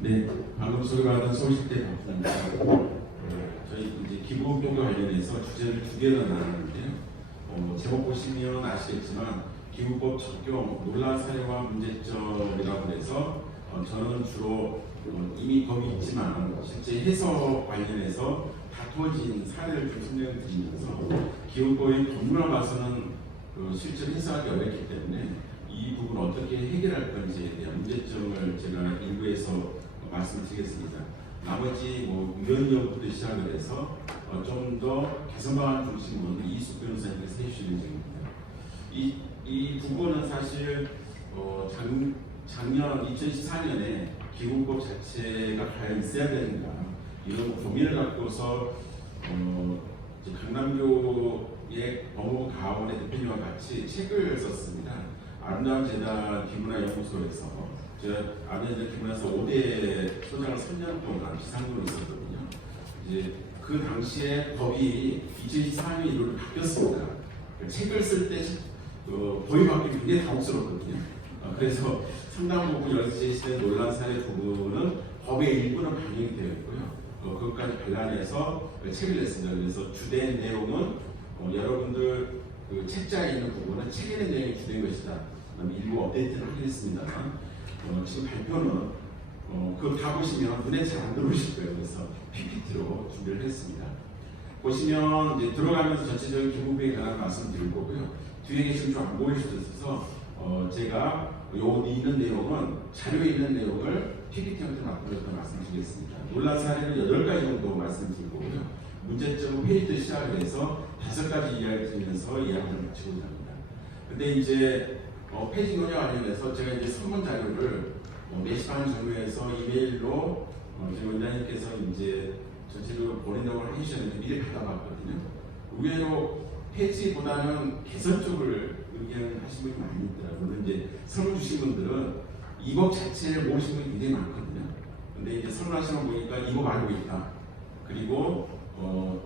네, 방금 소개받은 소식대 박사입니다. 저희 이제 기부금과 관련해서 주제를 두 개나 나눴는데요. 제목 보시면 아시겠지만 기부법 적용 논란 사례와 문제점이라고 해서 저는 주로 이미 법이 있지만 실제 해석 관련해서 다투어진 사례를 좀 설명드리면서 기부법의 본문을 봐서는 실제 해석하기 어렵기 때문에 이 부분 어떻게 해결할 건지에 대한 문제점을 제가 일부에서 말씀드리겠습니다. 나머지 위원회부터 시작을 해서 좀 더 개선 방안 중심으로 이수 변호사님께서 해주시는 점입니다. 이 부분은 사실 작년 2014년에 기부법 자체가 과연 있어야 되는가 이런 고민을 갖고서 강남교의 법무부 가원의 대표님과 같이 책을 썼습니다. 아름다운 재단 기문화연구소에서 제가 아름다운 기문화에서 5대 소장을 3년 동안 비상으로 있었거든요. 이제 그 당시에 법이 2014년 1월로 바뀌었습니다. 책을 쓸 때 법이 바뀌면 굉장히 당혹스럽거든요. 그래서 상당 부분 열세시대 논란 사례 부분은 법의 일부는 반영이 되어 있고요. 그것까지 발간해서 책을 냈습니다. 그래서 주된 내용은 여러분들 그 책자에 있는 부분은 책에 있는 내용이 주된 것이다. 일부 업데이트를 하긴 했습니다만 지금 발표는 그거 다 보시면 눈에 잘 안 들어오실 거예요. 그래서 PPT로 준비를 했습니다. 보시면 이제 들어가면서 전체적인 기부에 관한 말씀드릴 거고요. 뒤에 계시면 좀 안 보일 수도 있어서 제가 여기 있는 내용은 자료에 있는 내용을 PPT 형태로 만들어서 말씀드리겠습니다. 논란 사례는 8가지 정도 말씀드릴 거고요. 문제점은 페이지부터 시작을 해서 5가지 이야기를 드리면서 이야기를 마치고자 합니다. 근데 이제 페이지 논의와 관련해서 제가 이제 선문 자료를 4시 반 정도에서 이메일로 지금 원장님께서 이제 전체적으로 보낸다고 해주셨는데 미리 받아봤거든요. 의외로 페이지보다는 개선 쪽을 의견하신 분이 많이 있더라고요. 물론 이제 설문 주신 분들은 이 법 자체를 모르시는 분이 굉장히 많거든요. 근데 이제 설문하시는 거 보니까 이 법 알고 있다. 그리고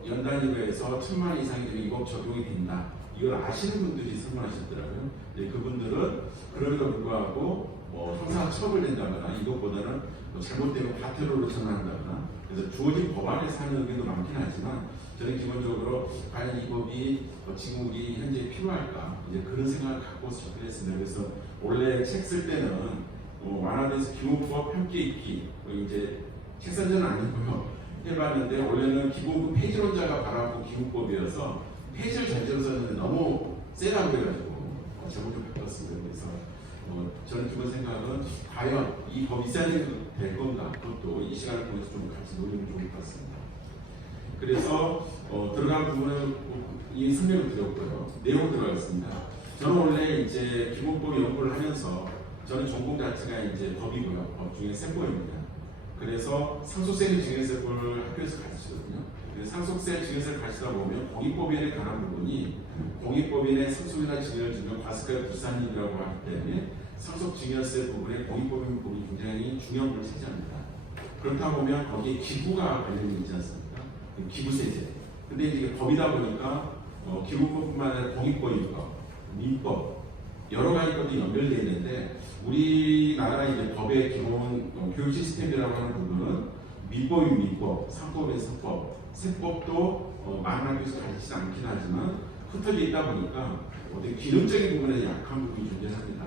연단위에서 1000만 원 이상이 되면 이 법 적용이 된다. 이걸 아시는 분들이 설문하셨더라고요. 그분들은 그럼에도 불구하고 형사 처벌된다거나 이것보다는 잘못되면 과태료로 전환한다거나 그래서 주어진 법안에서 하는 의견도 많긴 하지만 저는 기본적으로 과연 이 법이 지금 우리 현재 필요할까 이제 그런 생각을 갖고서 접근했습니다. 그래서 원래 책 쓸 때는 완화돼서 기본법 함께 읽기 이제 책 선전은 아니고요. 해봤는데 원래는 기본법 페이지론자가 바라고 기본법이어서 페이지를 전체로 썼는데 너무 세다고 해가지고 제목 좀 바꿨습니다. 그래서 저는 기본 생각은 과연 이 법이 있어야 될 건가 그것도 이 시간을 통해서 좀 같이 논의를 좀 해봤습니다. 그래서 들어간 부분은 이 설명을 드렸고요. 내용 들어가겠습니다. 저는 원래 이제 기본법 연구를 하면서 저는 전공 자체가 이제 법이고요. 법 중에 세법입니다. 그래서 상속세 증여세법을 학교에서 가르치거든요. 상속세 증여세를 가르치다 보면 공익법인에 관한 부분이 공익법인의 상속이나 증여를 주면 과세가 비싼 일이라고 하기 때문에 상속증여세 부분에 공익법인 부분이 굉장히 중요한 걸 차지합니다. 그렇다 보면 거기에 기부가 관련이 있지 않습니까? 기부세제. 근데 이제 법이다 보니까 기부법뿐만 아니라 공익법인법, 민법 여러 가지 것도 연결되어 있는데 우리나라 이제 법의 기본 교육 시스템이라고 하는 부분은 민법인 민법, 상법인 상법, 세법도 많은 학교에서 가르치지 않긴 하지만 흩어져 있다 보니까 어떤 기능적인 부분에 약한 부분이 존재합니다.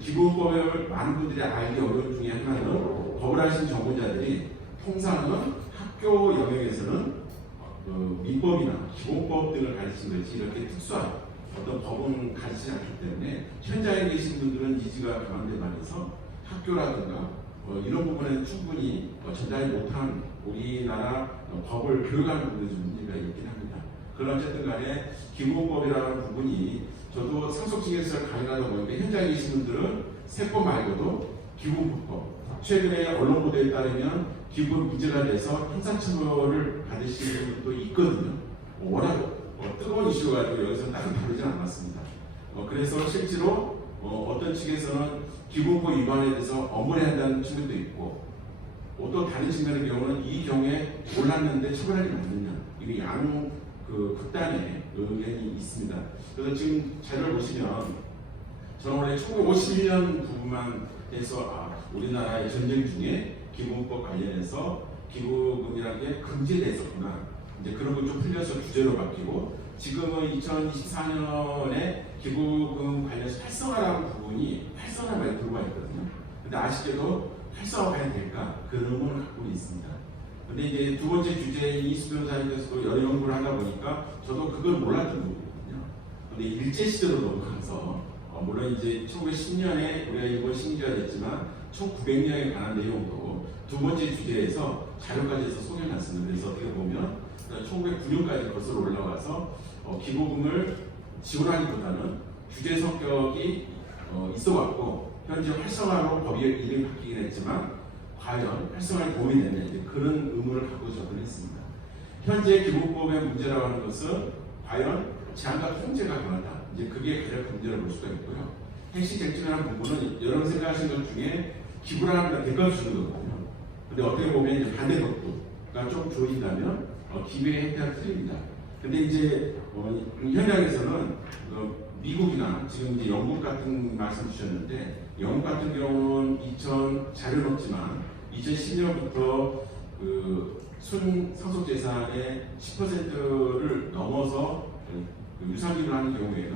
기부법을 많은 분들이 알기 어려운 중에 하나는 법을 하신 전문자들이 통상은 학교 영역에서는 민법이나 기본법 등을 가르치는 것이 이렇게 특수한 어떤 법은 가르치지 않기 때문에 현장에 계신 분들은 이지가 강한 데 반해서 학교라든가 이런 부분에는 충분히 전달이 못한 우리나라 법을 교육하는 부분에 좀 문제가 있긴 합니다. 그러나 어쨌든 간에 기부법이라는 부분이 저도 상속증여세를 가능하다 보니까 현장에 계신 분들은 세법 말고도 기부법 최근에 언론 보도에 따르면 기부 문제가 돼서 형사처벌을 받으시는 분도 있거든요. 워낙 뜨거운 이슈가 가지고 여기서 따로 다루지 않았습니다. 그래서 실제로 어떤 측에서는 기부법 위반에 대해서 엄벌해야 한다는 측면도 있고 또 다른 측면의 경우는 이 경우에 몰랐는데 처벌하지 않느냐 이게 극단의 의견이 있습니다. 그래서 지금 자료를 보시면 저는 원래 1951년 부분만 해서 우리나라의 전쟁 중에 기부금법 관련해서 기부금이라는 게 금지됐었구나. 이제 그런 걸 좀 풀려서 주제로 바뀌고 지금은 2024년에 기부금 관련해서 활성화라는 부분이 활성화가 들어와 있거든요. 근데 아쉽게도 활성화가 될까? 그런 의문을 갖고 있습니다. 근데 이제 두 번째 주제인 이수 변호사님께서도 여러 연구를 하다 보니까 저도 그걸 몰랐던 부분이거든요. 근데 일제시대로 넘어가서 물론 이제 1910년에 우리가 일본 식민지가 됐지만 1900년에 관한 내용도 두 번째 주제에서 자료까지 해서 소개해놨습니다. 그래서 어떻게 보면 1909년까지 거슬러 올라와서 기부금을 지원하기보다는 규제 성격이 있어왔고 현재 활성화로 법이 이름이 바뀌긴 했지만 과연 활성화에 도움이 되느냐 그런 의문을 갖고 접근을 했습니다. 현재 기부법의 문제라고 하는 것은 과연 제한과 통제가 강하다. 이제 그게 가장 큰 문제라고 볼 수가 있고요. 핵심 쟁점이라는 부분은 여러분 생각하시는 것 중에 기부를 하는 건 대가를 주는 거거든요. 근데 어떻게 보면 이제 반대법도가 좀 주어진다면 기부의 혜택은 틀립니다. 근데 이제 현장에서는 미국이나 지금 이제 영국 같은 말씀 주셨는데 영국 같은 경우는 자료는 없지만 2010년부터 그 순상속 재산의 10%를 넘어서 유상기부를 하는 경우에는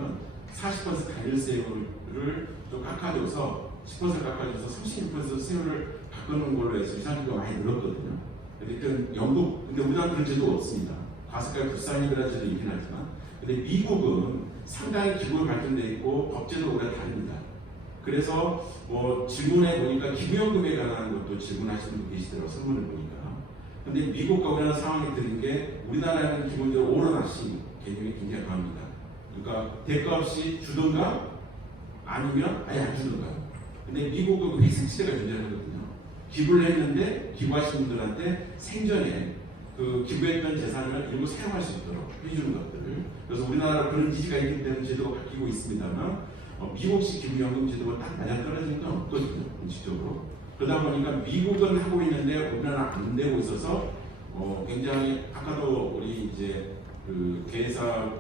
40% 단일세율을 좀 깎아줘서 10% 깎아줘서 36% 세율을 바꾸는 걸로 해서 유상기부가 많이 늘었거든요. 근데 영국, 근데 우리나라는 그런 제도가 없습니다. 과세가 불쌍히라는 제도 있긴 하지만, 근데 미국은 상당히 기부가 발전되어 있고 법제도 우리가 다릅니다. 그래서 질문해 보니까 기부연금에 관한 것도 질문하시는 분 계시더라고요. 설문을 보니까. 근데 미국과 우리나라 상황이 들린 게 우리나라는 기본적으로 오너나시 개념이 굉장히 강합니다. 그러니까 대가 없이 주든가 아니면 아예 안 주든가. 근데 미국은 회생시대가 존재하거든요. 기부를 했는데 기부하신 분들한테 생전에 그 기부했던 재산을 일부 사용할 수 있도록 해주는 것들을. 그래서 우리나라 그런 지지가 있기 때문에 제도가 바뀌고 있습니다만 미국식 기부연금 제도가 딱 맞아떨어지는 건 없거든요. 공식적으로. 그러다 보니까 미국은 하고 있는데 우리나라는 안 되고 있어서 굉장히 아까도 우리 이제 그 개사에서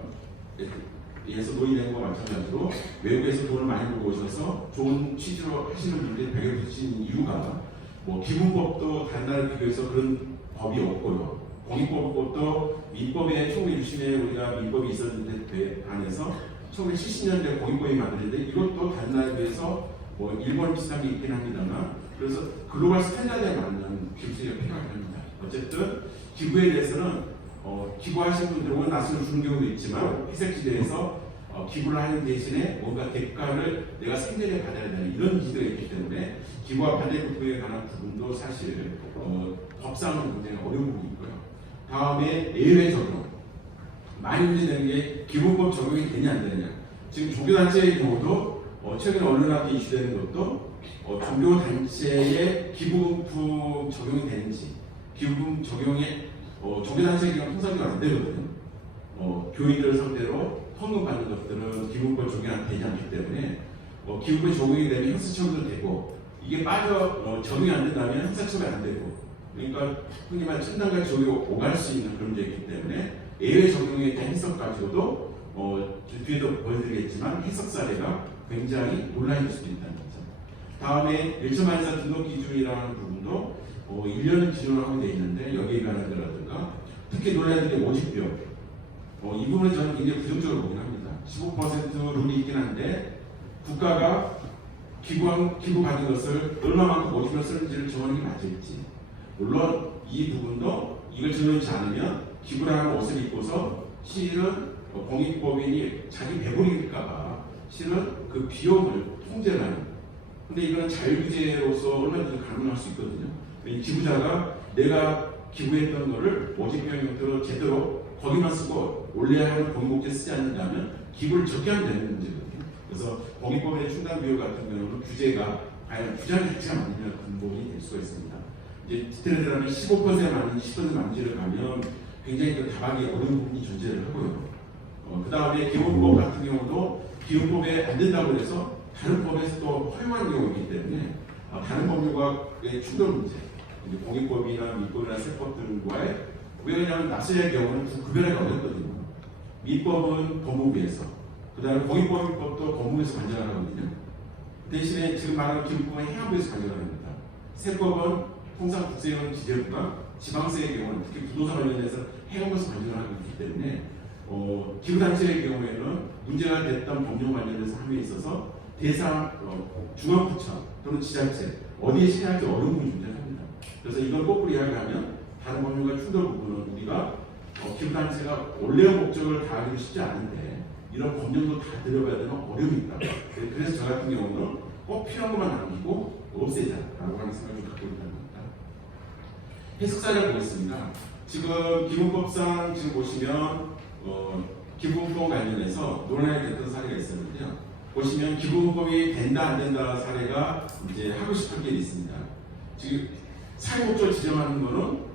논의된 것과 마찬가지로 외국에서 돈을 많이 벌고 오셔서 좋은 취지로 하시는 분들이 배경에 붙인 이유가 기부법도 다른 나라에 비교해서 그런 법이 없고요. 공익법도 민법에 1960년에 우리가 민법이 있었는데 반해서 1970년대 공익법이 만들었는데 이것도 다른 나라에 비해서 일본 비슷한 게 있긴 합니다만 그래서 글로벌 스탠다드에 맞는 기술이 필요하긴 합니다. 어쨌든 기부에 대해서는 기부하신 분들은 낯을 주는 경우도 있지만 회색지대에서 기부를 하는 대신에 뭔가 대가를 내가 생전에 받아야 되는 이런 기대가 있기 때문에 기부와 반대급부에 관한 부분도 사실 법상은 굉장히 어려운 부분이 있고요. 다음에 예외 적용. 많이 문제되는 게 기부법 적용이 되냐 안 되느냐. 지금 종교단체의 경우도 최근에 언론한테 이슈되는 것도 종교단체의 기부금 적용이 되는지 기부금 적용에 종교단체의 경우 통상적으로 안 되거든요. 교인들을 상대로 헌금 받는 것들은 기부법 적용이 안 되지 않기 때문에 기부법이 적용이 되면 형사처벌도 되고 이게 적용이 안 된다면 형사처벌이 안 되고 그러니까 흔히 말해 천당같이 저기 오갈 수 있는 그런 게 있기 때문에 예외 적용에 대한 해석 가지고도 뒤에도 보여드리겠지만 해석 사례가 굉장히 논란일 수도 있다는 거죠. 다음에 1차 이상 등록 기준이라는 부분도 1년을 기준으로 하고 되어 있는데 여기에 관한 거라든가 특히 논란이 되는 모집비용 이 부분은 저는 굉장히 부정적으로 보긴 합니다. 15% 룰이 있긴 한데 국가가 기부받은 것을 얼마만큼 모집을 쓰는지를 정하는 게 맞을지 물론 이 부분도 이걸 정해놓지 않으면 기부를 하는 옷을 입고서 실은 공익법인이 자기 배부릴까봐 실은 그 비용을 통제를 하는 근데 이거는 자율규제로서 얼마든지 가능할 수 있거든요. 이 기부자가 내가 기부했던 거를 모집비용 형태로 제대로 거기만 쓰고 올려야 하는 공익목재 쓰지 않는다면 기부를 적게 하면 되는 문제거든요. 그래서 공익법인의 충당비용 같은 경우는 규제가 과연 규제하는 자체가 맞느냐 근본이 될 수가 있습니다. 이제 디테일에 들어가면 15%에 맞는 10% 만지를 가면 굉장히 그 다방이 어려운 부분이 존재를 하고요. 그 다음에 기본법 같은 경우도 기본법에 안 된다고 해서 다른 법에서 또 허용하는 경우가 있기 때문에 다른 법률과의 충돌 문제, 공익법이나 민법이나 세법 등과의 왜냐하면 납세자의 경우는 구별하기 어렵거든요. 민법은 법무부에서, 그 다음에 공익법도 법무부에서 관장을 하거든요. 대신에 지금 말하는 기본법은 행안부에서 관장을 합니다. 세법은 통상 국세용 지재부가 지방세의 경우는 특히 부동산 관련해서 해외에서 관여를 하고 있기 때문에 기부단체의 경우에는 문제가 됐던 법령 관련해서 함에 있어서 대상 중앙부처 또는 지자체 어디에 신뢰할지 어려운 부분이 존재합니다. 그래서 이걸 거꾸로 이야기하면 다른 법률과 충돌 부분은 우리가 기부단체가 원래의 목적을 다하기는 쉽지 않은데 이런 법령도 다 들어가야 되는 어려움이 있다. 그래서 저 같은 경우는 꼭 필요한 것만 남기고 없애자라고 하는 생각을 갖고 있다는 겁니다. 해석사를 보겠습니다. 지금 기본법상 지금 보시면 기부법 관련해서 논란이 됐던 사례가 있었는데요. 보시면 기부법이 된다 안 된다 사례가 이제 하고 싶은 게 있습니다. 지금 사회 목적을 지정하는 거는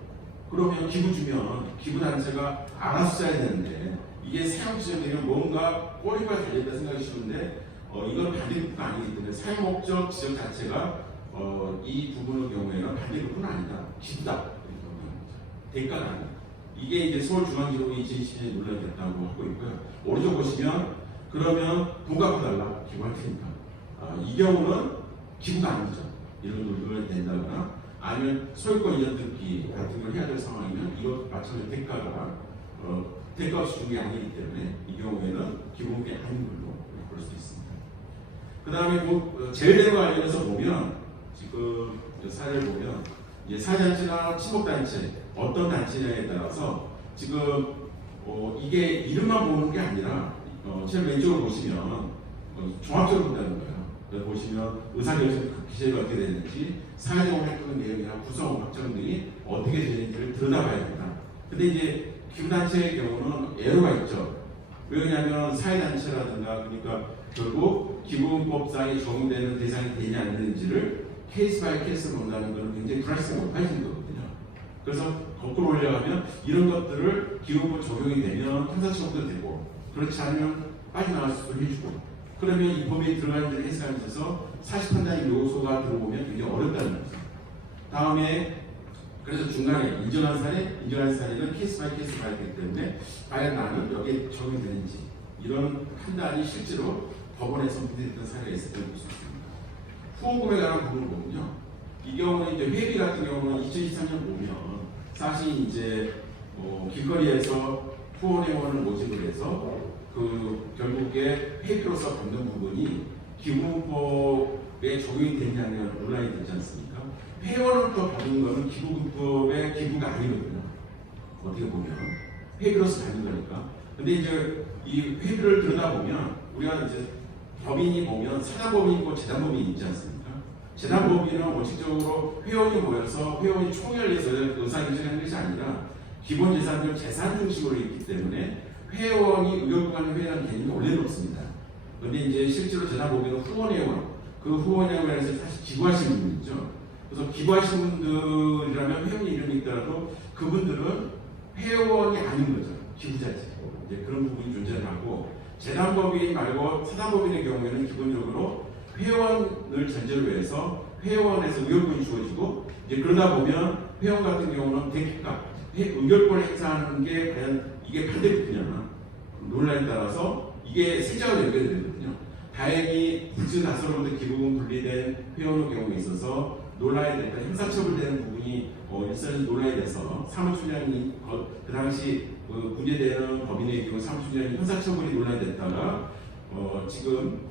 그러면 기부 주면 기부 단체가 알아서 짜야 되는데 이게 사용 지정되면 뭔가 꼬리가 달렸다 생각이 쉬운데 이건 반대급부가 아니기 때문에 사용 목적 지정 자체가 이 부분의 경우에는 반대급부는 아니다. 기부다. 대가가 아니다. 이게 이제 서울중앙지법이 2020년에 논란이 됐다고 하고 있고요. 오른쪽 보시면 그러면 돈 갚아 달라 기부할 테니까 이 경우는 기부가 아니죠. 이런 논란이 된다거나 아니면 소유권 이전 등기 같은 걸 해야 될 상황이면 이것 마찬가지로 대가 없이 준 게 아니기 때문에 이 경우에는 기부금이 아닌 걸로 볼 수 있습니다. 그 다음에 제외되는 관련해서 보면 지금 사례를 보면 이제 사회단체나 친목단체 어떤 단체냐에 따라서 지금 이게 이름만 보는 게 아니라 제일 왼쪽을 보시면 종합적으로 본다는 거예요. 보시면 의사결정 기재가 어떻게 되는지 사회적 활동 내용이나 구성 확정 등이 어떻게 되는지를 들여다봐야 됩니다. 근데 이제 기부단체의 경우는 애로가 있죠. 왜냐하면 사회단체라든가 그러니까 결국 기부법상에 적용되는 대상이 되냐 안 되는지를 케이스 바이 케이스로 본다는 것은 굉장히 불확실하게 높아지는 거거든요. 그래서 거꾸로 올라가면 이런 것들을 기부법 적용이 되면 형사처벌도 되고 그렇지 않으면 빠져나갈 수도 해주고 그러면 이 법에 들어가는 데를 해석하면서 사실 판단의 요소가 들어오면 굉장히 어렵다는 거죠. 다음에 그래서 중간에 인정한 사례는 케이스 바이 케이스 가야 되기 때문에 과연 나는 여기에 적용되는지 이런 판단이 실제로 법원에서 문제됐던 사례가 있었다고 볼 수 있습니다. 후원금에 관한 부분을 보면요. 이 경우는 이제 회비 같은 경우는 2023년 보면 사실 이제 길거리에서 후원회원을 모집을 해서 결국에 회비로서 받는 부분이 기부법에 적용이 되냐면 논란이 되지 않습니까? 회원으로부터 받는 것은 기부금법의 기부가 아니거든요. 어떻게 보면 회비로서 받는 거니까. 근데 이제 이 회비를 들여다보면 우리가 이제 법인이 보면 사단법인이 있고 재단법인이 있지 않습니까? 재단법인은 원칙적으로 회원이 모여서 회원이 총회에서 의사결정하는 것이 아니라 기본 재산을 재산 중심으로 있기 때문에 회원이 의결권을 회의하는 개념이 원래는 없습니다. 그런데 이제 실제로 재단법인은 후원회원, 그 후원회원에서 사실 기부하시는 분이죠. 그래서 기부하시는 분들이라면 회원 이름이 있더라도 그분들은 회원이 아닌 거죠. 기부자지. 이제 그런 부분이 존재하고 재단법인 말고 사단법인의 경우에는 기본적으로 회원을 전제로 해서 회원에서 의결권이 주어지고 이제 그러다 보면 회원 같은 경우는 대기가 의결권을 행사하는 게 과연 이게 반대급부냐 논란에 따라서 이게 세자가 연결이 되거든요. 다행히 불신다수로부터 기부금 분리된 회원의 경우에 있어서 논란이 됐다 형사처벌되는 부분이 일선이 논란이 돼서 사무총장이 그 당시 문제되는 법인의 경우 사무총장이 형사처벌이 논란됐다가 지금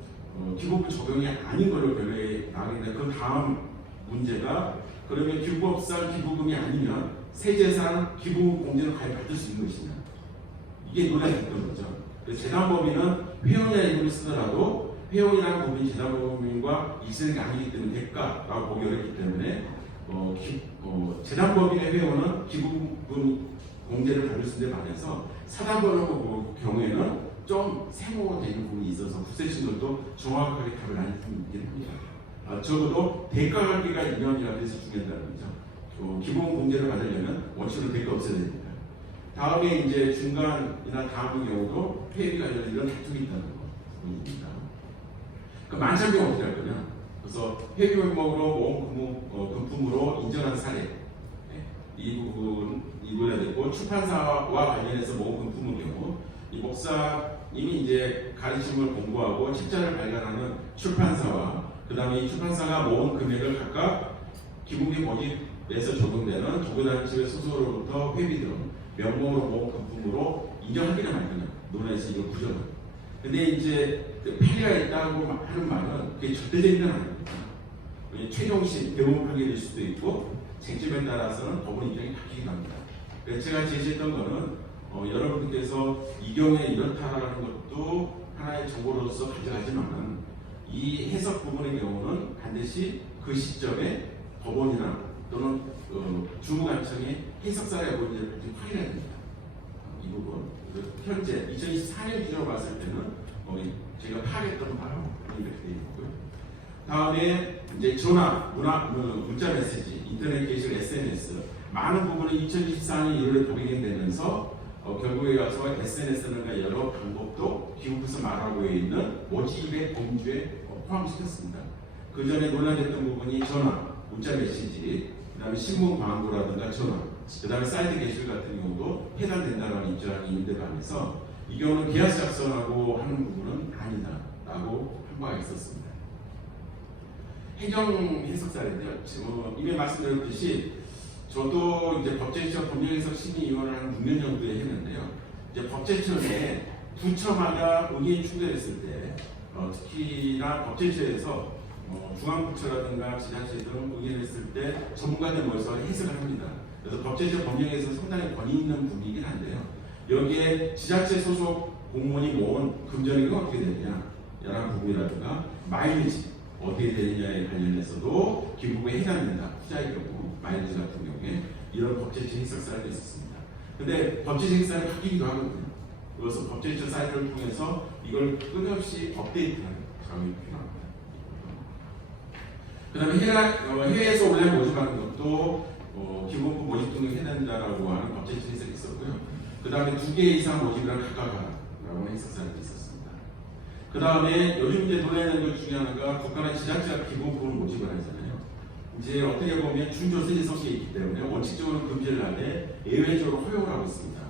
기부금 적용이 아닌 걸로 결론이 나가는데 그 다음 문제가 그러면 기부법상 기부금이 아니면 세제상 기부금 공제를 과연 받을 수 있는 것이냐 이게 논란이 됐던 거죠. 그래서 재단법인은 회원이라는 이름을 쓰더라도 회원이라는 법인이 재단법인과 일치되는 게 아니기 때문에 대가라고 보기 어렵기 때문에 재단법인의 회원은 기부금 공제를 받을 수 있는 데 반해서 사단법인 경우에는 좀 세모되는 부분이 있어서 국세청들도 정확하게 답을 안 해주긴 합니다. 적어도 대가 관계가 2년이라고 해서 중요하다는 거죠. 기본 공제를 받으려면 원칙으로 대가 없어야 됩니다. 다음에 이제 중간이나 다음 경우도 회비 관련 이런 다툼이 있다는 부분입니다. 그 만찬 경우 어떻게 할 거냐? 그래서 회비 명목으로 금품으로 인정한 사례 이 부분 이거야 됐고 출판사와 관련해서 모은 금품의 경우 이 목사님이 이제 가르침을 공부하고 책자를 발간하는 출판사와 그 다음에 이 출판사가 모은 금액을 각각 기본기 모집에서 적용되는 조교단체의 소속으로부터 회비 등 명목으로 모은 금품으로 인정하기는 말거든요. 논에서 이거 부정은. 근데 이제 그 폐해가 있다고 하는 말은 그게 절대적인 건 아닙니다. 최종심 대부분 판결일 수도 있고 쟁점에 따라서는 법원 입장이 바뀌기도 합니다. 그래서 제가 제시했던 거는 여러분들께서 이 경우에 이렇다라는 것도 하나의 정보로서 가져가지만 이 해석 부분의 경우는 반드시 그 시점에 법원이나 또는 주무관청의 해석사의 본질을 확인해야 됩니다. 이 부분. 현재 2024년 기준으로 봤을 때는 제가 파악했던 바로 이렇게 되어 있고요. 다음에 이제 전화, 문자 메시지, 인터넷 게시글, SNS 많은 부분은 2024년 1월에 도입되면서 결국에 가서 SNS나 여러 방법도 기록해서 말하고 있는 모집의 범주에 포함시켰습니다. 그 전에 논란됐던 부분이 전화, 문자 메시지, 그 다음에 신문 광고라든가 전화, 그 다음에 사이트 게시글 같은 경우도 해당된다는 입장이 있는데 반해서 이 경우는 계약서 작성하고 하는 부분은 아니다라고 한 바가 있었습니다. 해경 해석사인데요. 지금 이미 말씀드렸듯이 저도 이제 법제처 법령해석 심의위원을 한 6년 정도에 했는데요. 이제 법제처에 부처마다 의견이 충돌했을 때 특히나 법제처에서 중앙부처라든가 지자체 등 의견했을 때 전문가들 모여서 해석을 합니다. 그래서 법제처 법령에서 상당히 권위 있는 부분이긴 한데요. 여기에 지자체 소속 공무원이 모은 금전이가 어떻게 되느냐 라는 부분이라든가 마일리지 어떻게 되느냐에 관련해서도 기부에 해당된다. 투자의 경우 마일리지 같은 경우에 이런 법제처 해석사례도 있었습니다. 근데 법제처 해석사례가 바뀌기도 하거든요. 그래서 법제처 사이트를 통해서 이걸 끊임없이 업데이트하는 작업이 필요합니다. 그 다음에 해외에서 온라인 모집하는 것도 기본부 모집 등록 해낸다라고 하는 법제처 해석이 있었고요. 그 다음에 2개 이상 모집이랑 각각하라고 해석사례도 있었습니다. 그 다음에 요즘 이제 논란되는 것 중에 하나가 국가나 지자체가 기본부를 모집을 하잖아요. 이제 어떻게 보면 준조세제 성격이 있기 때문에 원칙적으로 금지를 하되 예외적으로 허용을 하고 있습니다.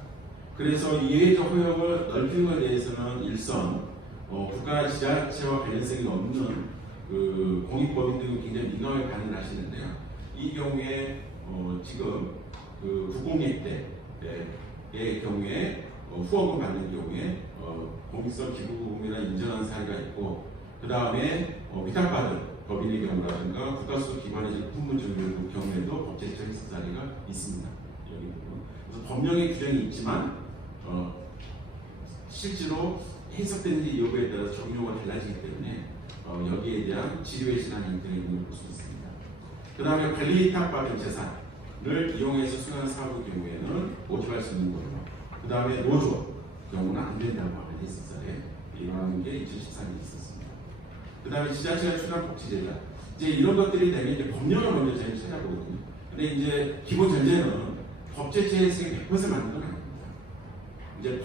그래서 이 예외적 허용을 넓히는 것에 대해서는 일선 국가나 지자체와 관련성이 없는 그 공익법인 등은 굉장히 민감하게 반응을 하시는데요. 이 경우에 지금 그 국공립 때의 경우에 후원금 받는 경우에 공익성 기부금이나 인정한 사례가 있고 그 다음에 위탁받은 법인의 경우라든가 국가수도 기관의 품문 적용 경우에도 법제처 해석 사례가 있습니다. 여기 그래서 법령의 규정이 있지만 실제로 해석되는 여부에 따라서 적용료가 달라지기 때문에 여기에 대한 지류의 시간이 있는 걸 볼 수 있습니다. 그 다음에 관리 위탁받은 재산을 이용해서 수행하는 사업의 경우에는 모집할 수 있는 거예요. 그 다음에 노조 경우는 안 된다고 하는 해석사례 이러한 게 2014년에 있었습니다. 그 다음에 지자체가 출한 복지제자 이제 이런 것들이 되면 이제 법령을 먼저 저희는 찾아보거든요. 근데 이제 기본 전제는 법제처 해석이 100% 맞는 건 아닙니다. 이제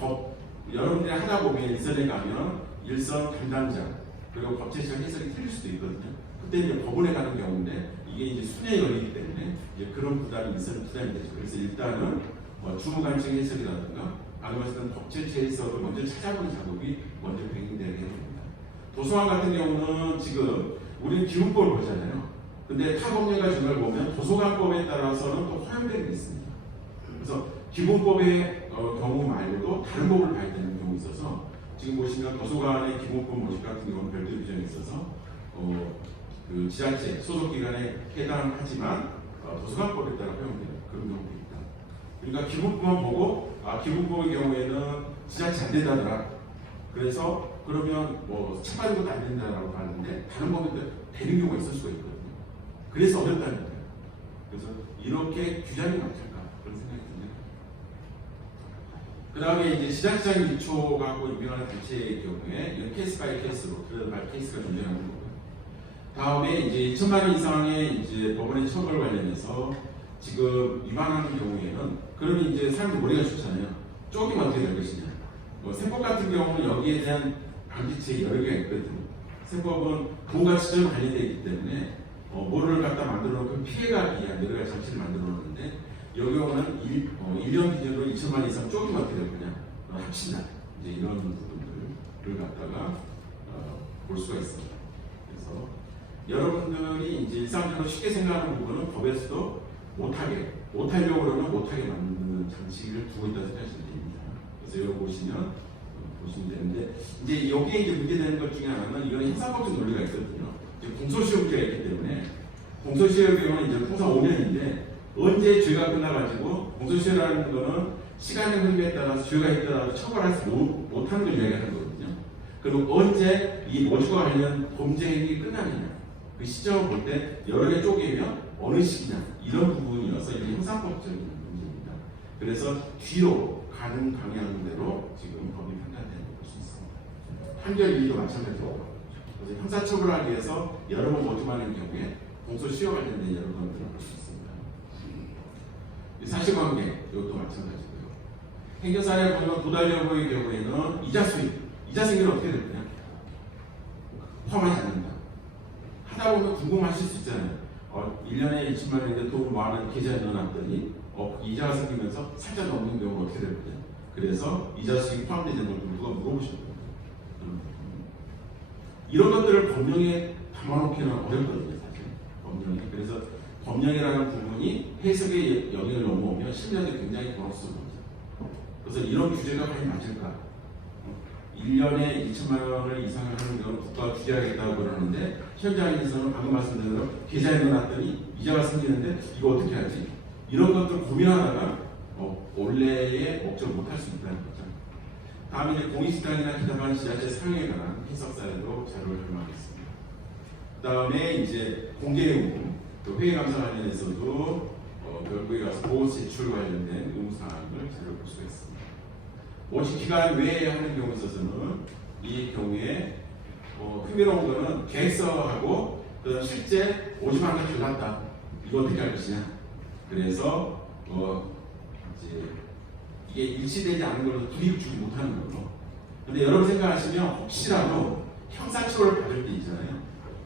여러분들이 하다 보면 일선에 가면 일선 담당자 그리고 법제처 해석이 틀릴 수도 있거든요. 그때 이제 법원에 가는 경우인데 이게 이제 순회에 걸리기 때문에 이제 그런 부담이 일선은 부담이 되죠. 그래서 일단은 주무관청 해석이라든가 아니면 법제처 해석을 먼저 찾아보는 작업이 먼저 병행되게 됩니다. 도서관 같은 경우는 지금 우리는 기본법을 보잖아요. 근데 타 법령과 정을 보면 도서관법에 따라서는 또 허용되는 게 있습니다. 그래서 기본법의 경우 말고도 다른 법을 봐야 되는 경우가 있어서 지금 보시면 도서관의 기본법 모집 같은 경우는 별도 규정이 있어서 그 지자체 소속기관에 해당하지만 도서관법에 따라 허용되는 그런 경우도 있다. 그러니까 기본법만 보고 기본법의 경우에는 지자체 안 된다더라. 그래서 그러면 chấp 받는 것도 안 된다라고 하는데 다른 법에 되는 경우가 있을 수가 있거든요. 그래서 어렵다는 거예요. 그래서 이렇게 규정이 많을까 그런 생각이 듭니다. 그 다음에 이제 지자체장 기초가 하고 유명한 단체의 경우에 이런 케이스 바이 케이스로 드러날 케이스가 존재하는 거고요. 다음에 이제 2천만 원 이상의 이제 법원의 처벌 관련해서 지금 위반하는 경우에는 그러면 이제 사람들 머리가 좋잖아요. 쪼개면 어떻게 될 것이냐. 세법 같은 경우는 여기에 대한 방지책이 여러 개가 있거든요. 세법은 부가 시점 관련되어 있기 때문에 뭐를 갖다 만들어 놓고 피해가 위한 여러 가지 장치를 만들어 놓는데 여기 경우는 1년 기준으로 2천만 원 이상 쪼개면 어떻게 될 거냐. 합친다. 이제 이런 부분들을 갖다가 볼 수가 있습니다. 그래서 여러분들이 이제 일상적으로 쉽게 생각하는 부분은 법에서도 못하려고 그러면 못하게 만드는 장치를 두고 있다고 생각하시면 됩니다. 그래서 이거 보시면 되는데, 이제 여기에 이제 문제되는 것 중에 하나는 이거는 형사법적 논리가 있거든요. 공소시효가 있기 때문에 공소시효의 경우는 이제 통상 5년인데 언제 죄가 끝나가지고 공소시효라는 거는 시간의 흐름에 따라서 죄가 있더라도 처벌하지 못하는 걸 이야기하는 거거든요. 그럼 언제 이 모주와 관련 범죄 행위 끝나느냐, 그 시점을 볼 때 여러 개 쪼개면 어느 시기냐, 이런 부분이어서 이게 형사법적인 문제입니다. 그래서 뒤로 가는 방향대로 지금 법이 판단되는 걸 볼 수 있습니다. 판결 이의도 마찬가지고, 그래서 형사처벌하기 위해서 여러 번 모집하는 경우에 공소시효 관련된 여러 건들을 볼 수 있습니다. 사실관계 이것도 마찬가지고요. 행정사례 보면 도달 여부의 경우에는 이자 수익은 어떻게 될까요? 포함하지 않는다. 하다 보면 궁금하실 수 있잖아요. 1년에 20만 원인데 돈 많은 계좌에 넣어놨더니 이자가 생기면서 살짝 넘는 경우는 어떻게 될까요? 그래서 이자 수익이 포함되지 않는 걸 누가 물어보셨거든요. 이런 것들을 법령에 담아놓기는 어렵거든요, 사실. 법령에. 그래서 법령이라는 부분이 해석의 영역을 넘어오면 심리학이 굉장히 번거롭습니다. 그래서 이런 규제가 과연 맞을까? 1년에 2천만 원을 이상을 하는 경우는 국가가 규제하겠다고 그러는데, 현장에서는 방금 말씀드린 대로 계좌에 넣어놨더니 이자가 생기는데 이거 어떻게 하지? 이런 것들 고민하다가 원래의 목적을 못할 수 있다는 거죠. 다음에 이제 공익시장이나 기타반 지자체 상용에 관한 해석 사례로 자료를 활용하겠습니다. 그 다음에 이제 공개 의무, 회계 감사 관련해서도 결국에 가서 보호 제출 관련된 의무사항을 자료를 볼 수가 있습니다. 모집 기간 외에 하는 경우에 있어서는 이 경우에 흥미로운 거는 계획서하고 그다음 실제 모집하는 게 달랐다. 이거 어떻게 할 것이냐. 그래서 이제 이게 일치되지 않은 걸로 불이익 주지 못하는 걸로. 근데 여러분 생각하시면 혹시라도 형사처벌을 받을 때 있잖아요.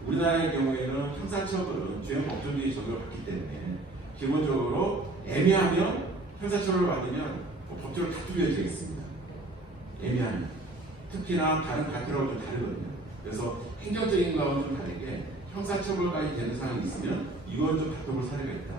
우리나라의 경우에는 형사처벌은 죄형 법조주의 적용을 받기 때문에 기본적으로 애매하면 형사처벌을 받으면 법적으로 다투게 되어 있습니다. 애매하면. 특히나 다른 파트하고 좀 다르거든요. 그래서 행정적인 거와는 좀 다르게 형사처벌까지 되는 사항이 있으면 이건 좀 다퉈볼 사례가 있다.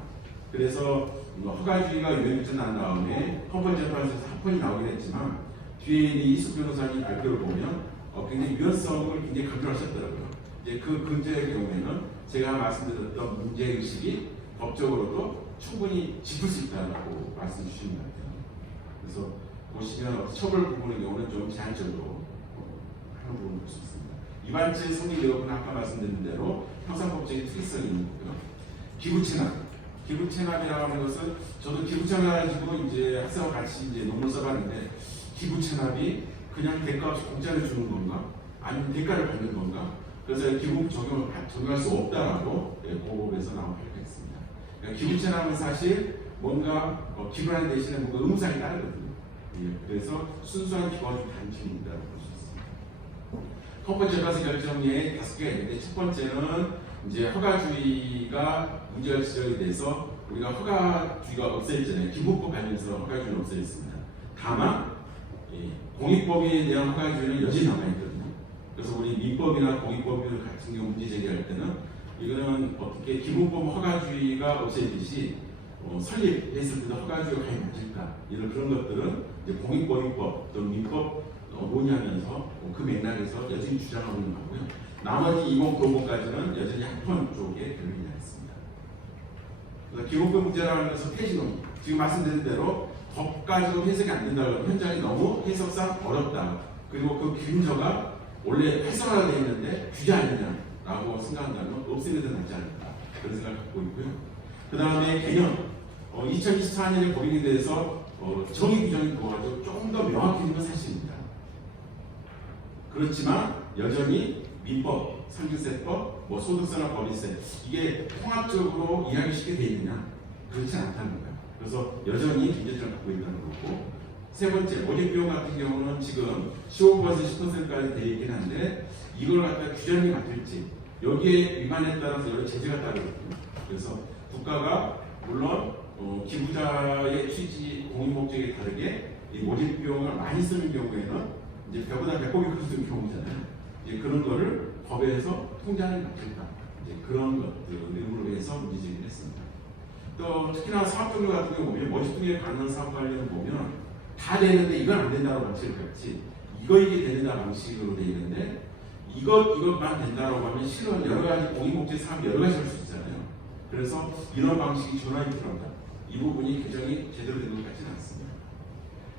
그래서 허가주의가 유행증 난 다음에 헌법재판소에서 합헌이 나오긴 했지만 뒤에 있는 이숙 변호사님 발표를 보면 굉장히 유연성을 굉장히 강조하셨더라고요. 이제 그 근저의 경우에는 제가 말씀드렸던 문제의식이 법적으로도 충분히 짚을 수 있다고 말씀 주시는 것 같아요. 그래서 보시면 처벌 부분의 경우는 좀 제한적으로 하는 부분을 볼 수 있습니다. 이반체 성립여부는 아까 말씀드린 대로 형사법적인 특이성이 있는 거고요. 기부채납이라고 하는 것은 저도 기부채납 가지고 이제 학생과 같이 이제 논문 써봤는데 기부채납이 그냥 대가 없이 공짜로 주는 건가? 아니면 대가를 받는 건가? 그래서 기부 적용할 수 없다라고 고법에서 나온 발표가 있습니다. 그러니까 기부채납은 사실 뭔가 기부하는 대신에 뭔가 의무사항이 따르거든요. 그래서 순수한 기부와주 단순입니다라고 볼 수 있습니다. 헌법재판소 결정에 5개가 있는데 첫 번째는 이제 허가주의가 문제가 지적이 돼서 우리가 허가주의가 없어졌잖아요. 기부법 관련해서 허가주의는 없어졌습니다. 다만 공익법에 대한 허가주의는 여전히 남아있거든요. 그래서 우리 민법이나 공익법 같은 경우 문제 제기할 때는 이거는 어떻게 기부법 허가주의가 없어지듯이 설립했을 때도 허가주의가 과연 맞을까? 이런 그런 것들은 이제 공익법인법 또 민법 논의하면서 그 맥락에서 여전히 주장하고 있는 거고요. 나머지 2095번까지는 여전히 합헌 쪽에 결론이 나있습니다. 그래서 기본법 문제라고 하면서 폐지론, 지금 말씀드린 대로 법 가지고 해석이 안 된다고 현장이 너무 해석상 어렵다. 그리고 그 근저가 원래 활성화되어 있는데 규제 아니냐라고 생각한다면 없애는 데 낫지 않을까 그런 생각을 갖고 있고요. 그 다음에 개념, 2024년에 법인에 대해서 정의 규정이 들어가지고 조금 더 명확해진 건 사실입니다. 그렇지만 여전히 민법, 상주세법, 소득세나 법인세 이게 통합적으로 이해하기 쉽게 되어 있느냐? 그렇지 않다는 거예요. 그래서 여전히 문제점을 갖고 있다는 거고, 세 번째, 모집비용 같은 경우는 지금 15%, 10%까지 되어 있긴 한데 이걸 갖다 규정이 맞을지 여기에 위반에 따라서 여러 제재가 따르거든요. 그래서 국가가 물론 기부자의 취지, 공익 목적에 다르게 이 모집비용을 많이 쓰는 경우에는 이제 배보다 배꼽이 클 수 있는 경우잖아요. 이제 그런 거를 법에서 통제하는 게 맞을까? 이제 그런 것들으로 해서 문제제기를 했습니다. 또 특히나 사업 종류 같은 경우 보면 머지통에 관한 사업 관련 보면 다 되는데 이건 안 된다고 방식을 갖지 이게 된다 방식으로 되어 있는데 이것만 된다고 하면 실은 여러 가지 공익목적 사업 여러 가지 할 수 있잖아요. 그래서 이런 방식이 전환이 필요합니다. 이 부분이 규정이 제대로 된 것 같지는 않습니다.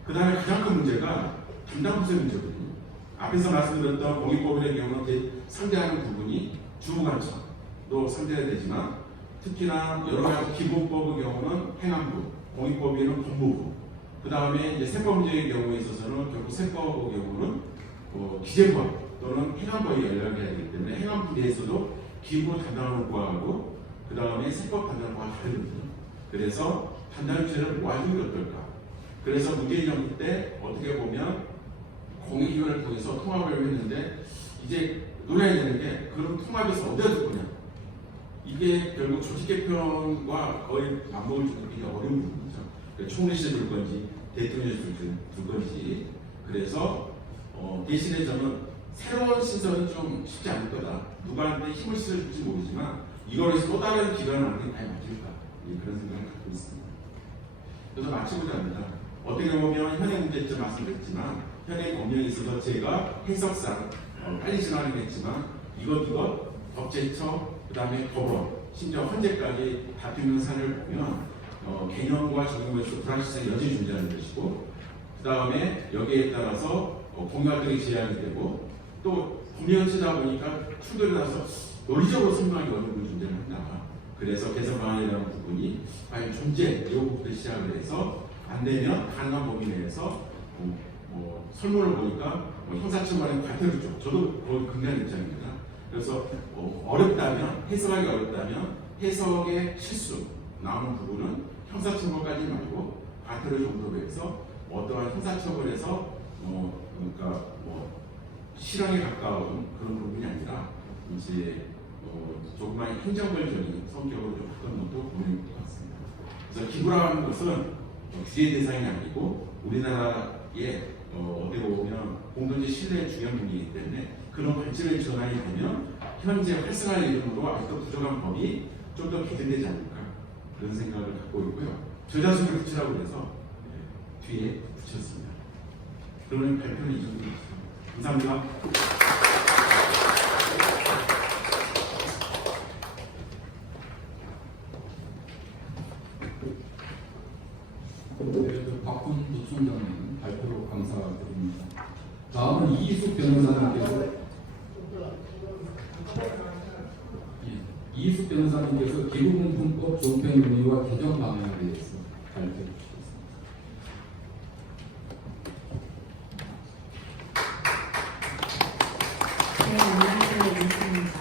그 다음에 가장 큰 문제가 담당부서 문제거든요. 앞에서 말씀드렸던 공익법인의 경우는 상대하는 부분이 주무관청도 상대해야 되지만 특히나 여러 가지 기본법의 경우는 행안부, 공익법인은 법무부, 그 다음에 이제 세법문제의 경우에 있어서는 결국 세법의 경우는 기재부와 또는 행안부에 연락을 해야 되기 때문에 행안부 내에서도 기부 담당하는 부하고 그 다음에 세법 담당하는 부하가 다르거든요. 그래서 담당주체를 모아주는 게 어떨까? 그래서 문재인 정부 때 어떻게 보면 공익기관을 통해서 통합을 했는데 이제 논의해야 되는 게 그럼 통합에서 어디다 둘 거냐? 이게 결국 조직 개편과 거의 맞먹을 정도로 어려운 부분이죠. 총리실에 둘 건지 대통령실에 둘 건지. 그래서 대신에 저는 새로운 신설은 좀 쉽지 않을 거다. 누구한테 힘을 실어줄지 모르지만 이걸 해서 또 다른 기관을 만드는 게 과연 맞을까? 그런 생각을 갖고 있습니다. 그래서 마치고자 합니다. 어떻게 보면 현행 문제점 말씀드렸지만 현행 법령에 있어서 제가 해석상 빨리 진행하겠지만 이것 법제처 그 다음에 법원 심지어 헌재까지 다투는 사례를 보면 개념과 적용에서 불확실성이 여전히 존재하는 것이고 그 다음에 여기에 따라서 공약들이 제한이 되고 또 법령을 쓰다 보니까 충돌이 나서 논리적으로 설명하기 어려운 부분이 존재한다. 그래서 개선 방안이라는 부분이 과연 존재 이 부분부터 시작을 해서 안 되면 가능한 범위 내에서 설문을 보니까 형사처벌에 과태료 죠. 저도 거의 긍정한 입장입니다. 그래서 어렵다면 해석하기 어렵다면 해석의 실수 나오는 부분은 형사처벌까지 말고 과태료 정도로 해서 어떠한 형사처벌에서 그러니까 실형에 가까운 그런 부분이 아니라 이제 조그만 행정벌적인 성격으로 좀 바꾼 것도 고민일 것 같습니다. 그래서 기부라는 것은 규제 대상이 아니고 우리나라의 어떻게 보면 공동체 신뢰의 중요한 부분이기 때문에 그런 관점의 전환이 되면 현재 활성화 이름으로 아직도 부족한 법이 좀 더 개선되지 않을까 그런 생각을 갖고 있고요. 저자수를 붙이라고 해서 뒤에 붙였습니다. 그러면 발표는 이 정도입니다. 감사합니다. 네, 박훈 부총장님 발표로 감사드립니다. 다음은 이희숙 변호사님께서 기부금품법 종편 논의와 개정 방향에 대해서 발표해 주시겠습니다. 네, 안녕하세요. 윤수입니다.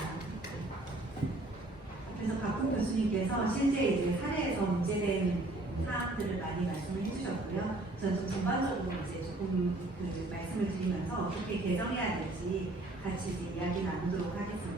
그래서 박훈 교수님께서 실제 이제 사례에서 문제된 사항들을 많이 말씀을 해주셨고요. 저는 좀 전반적으로 이제 조금 그 말씀을 드리면서 어떻게 개정해야 될지 같이 이제 이야기 나누도록 하겠습니다.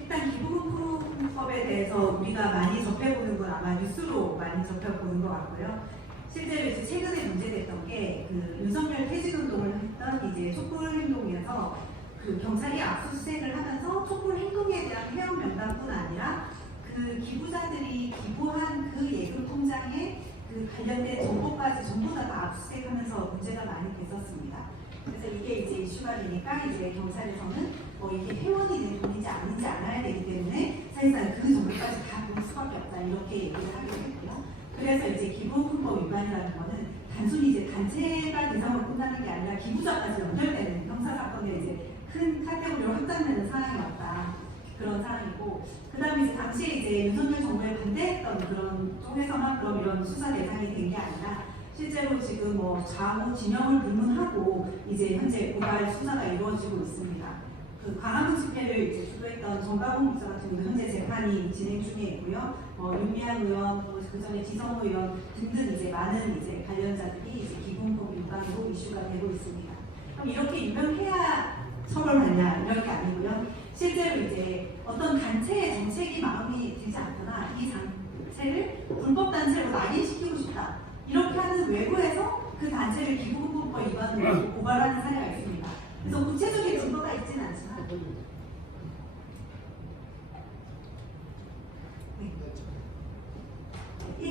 일단 기부금품법에 대해서 우리가 많이 접해보는 건 아마 뉴스로 많이 접해보는 것 같고요. 실제로 이제 최근에 문제됐던 게 그 윤석열 퇴진운동을 했던 이제 촛불 행동에서 그 경찰이 압수수색을 하면서 촛불 행동에 대한 회원 명단뿐 아니라 그 기부자들이 기부한 그 예금 통장에 그 관련된 정보까지 전부 다 압수수색하면서 문제가 많이 됐었습니다. 그래서 이게 이제 이슈가 되니까 이제 경찰에서는 이게 회원이 된 돈인지 아닌지 알아야 되기 때문에 사실상 그 정보까지 다 볼 수밖에 없다 이렇게 얘기를 하게 됐고요. 그래서 이제 기부금법 위반이라는 거는 단순히 이제 단체가 대상으로 끝나는 게 아니라 기부자까지 연결되는 형사사건에 이제 큰 카테고리로 확장되는 상황이 왔다. 그런 상황이고, 그 다음에 이제 당시에 이제 윤석열 정부에 반대했던 그런 쪽에서만 그럼 이런 수사 대상이 된 게 아니라 실제로 지금 좌우 진영을 불문하고 이제 현재 고발 수사가 이루어지고 있습니다. 그 광화문 집회를 이제 주도했던 정가공 목사 같은 경우도 현재 재판이 진행 중에 있고요. 윤미향 의원, 그 전에 지성호 의원 등등 이제 많은 이제 관련자들이 이제 기부금법 위반으로 이슈가 되고 있습니다. 그럼 이렇게 유명해야 처벌하냐 이런 게 아니고요. 실제로 이제 어떤 단체의 정책이 마음이 들지 않거나 이 단체를 불법 단체로 낙인시키고 싶다 이렇게 하는 외부에서 그 단체를 기부금법 위반으로 고발하는 사례가 있습니다. 그래서 구체적인 증거가 있지는 않지만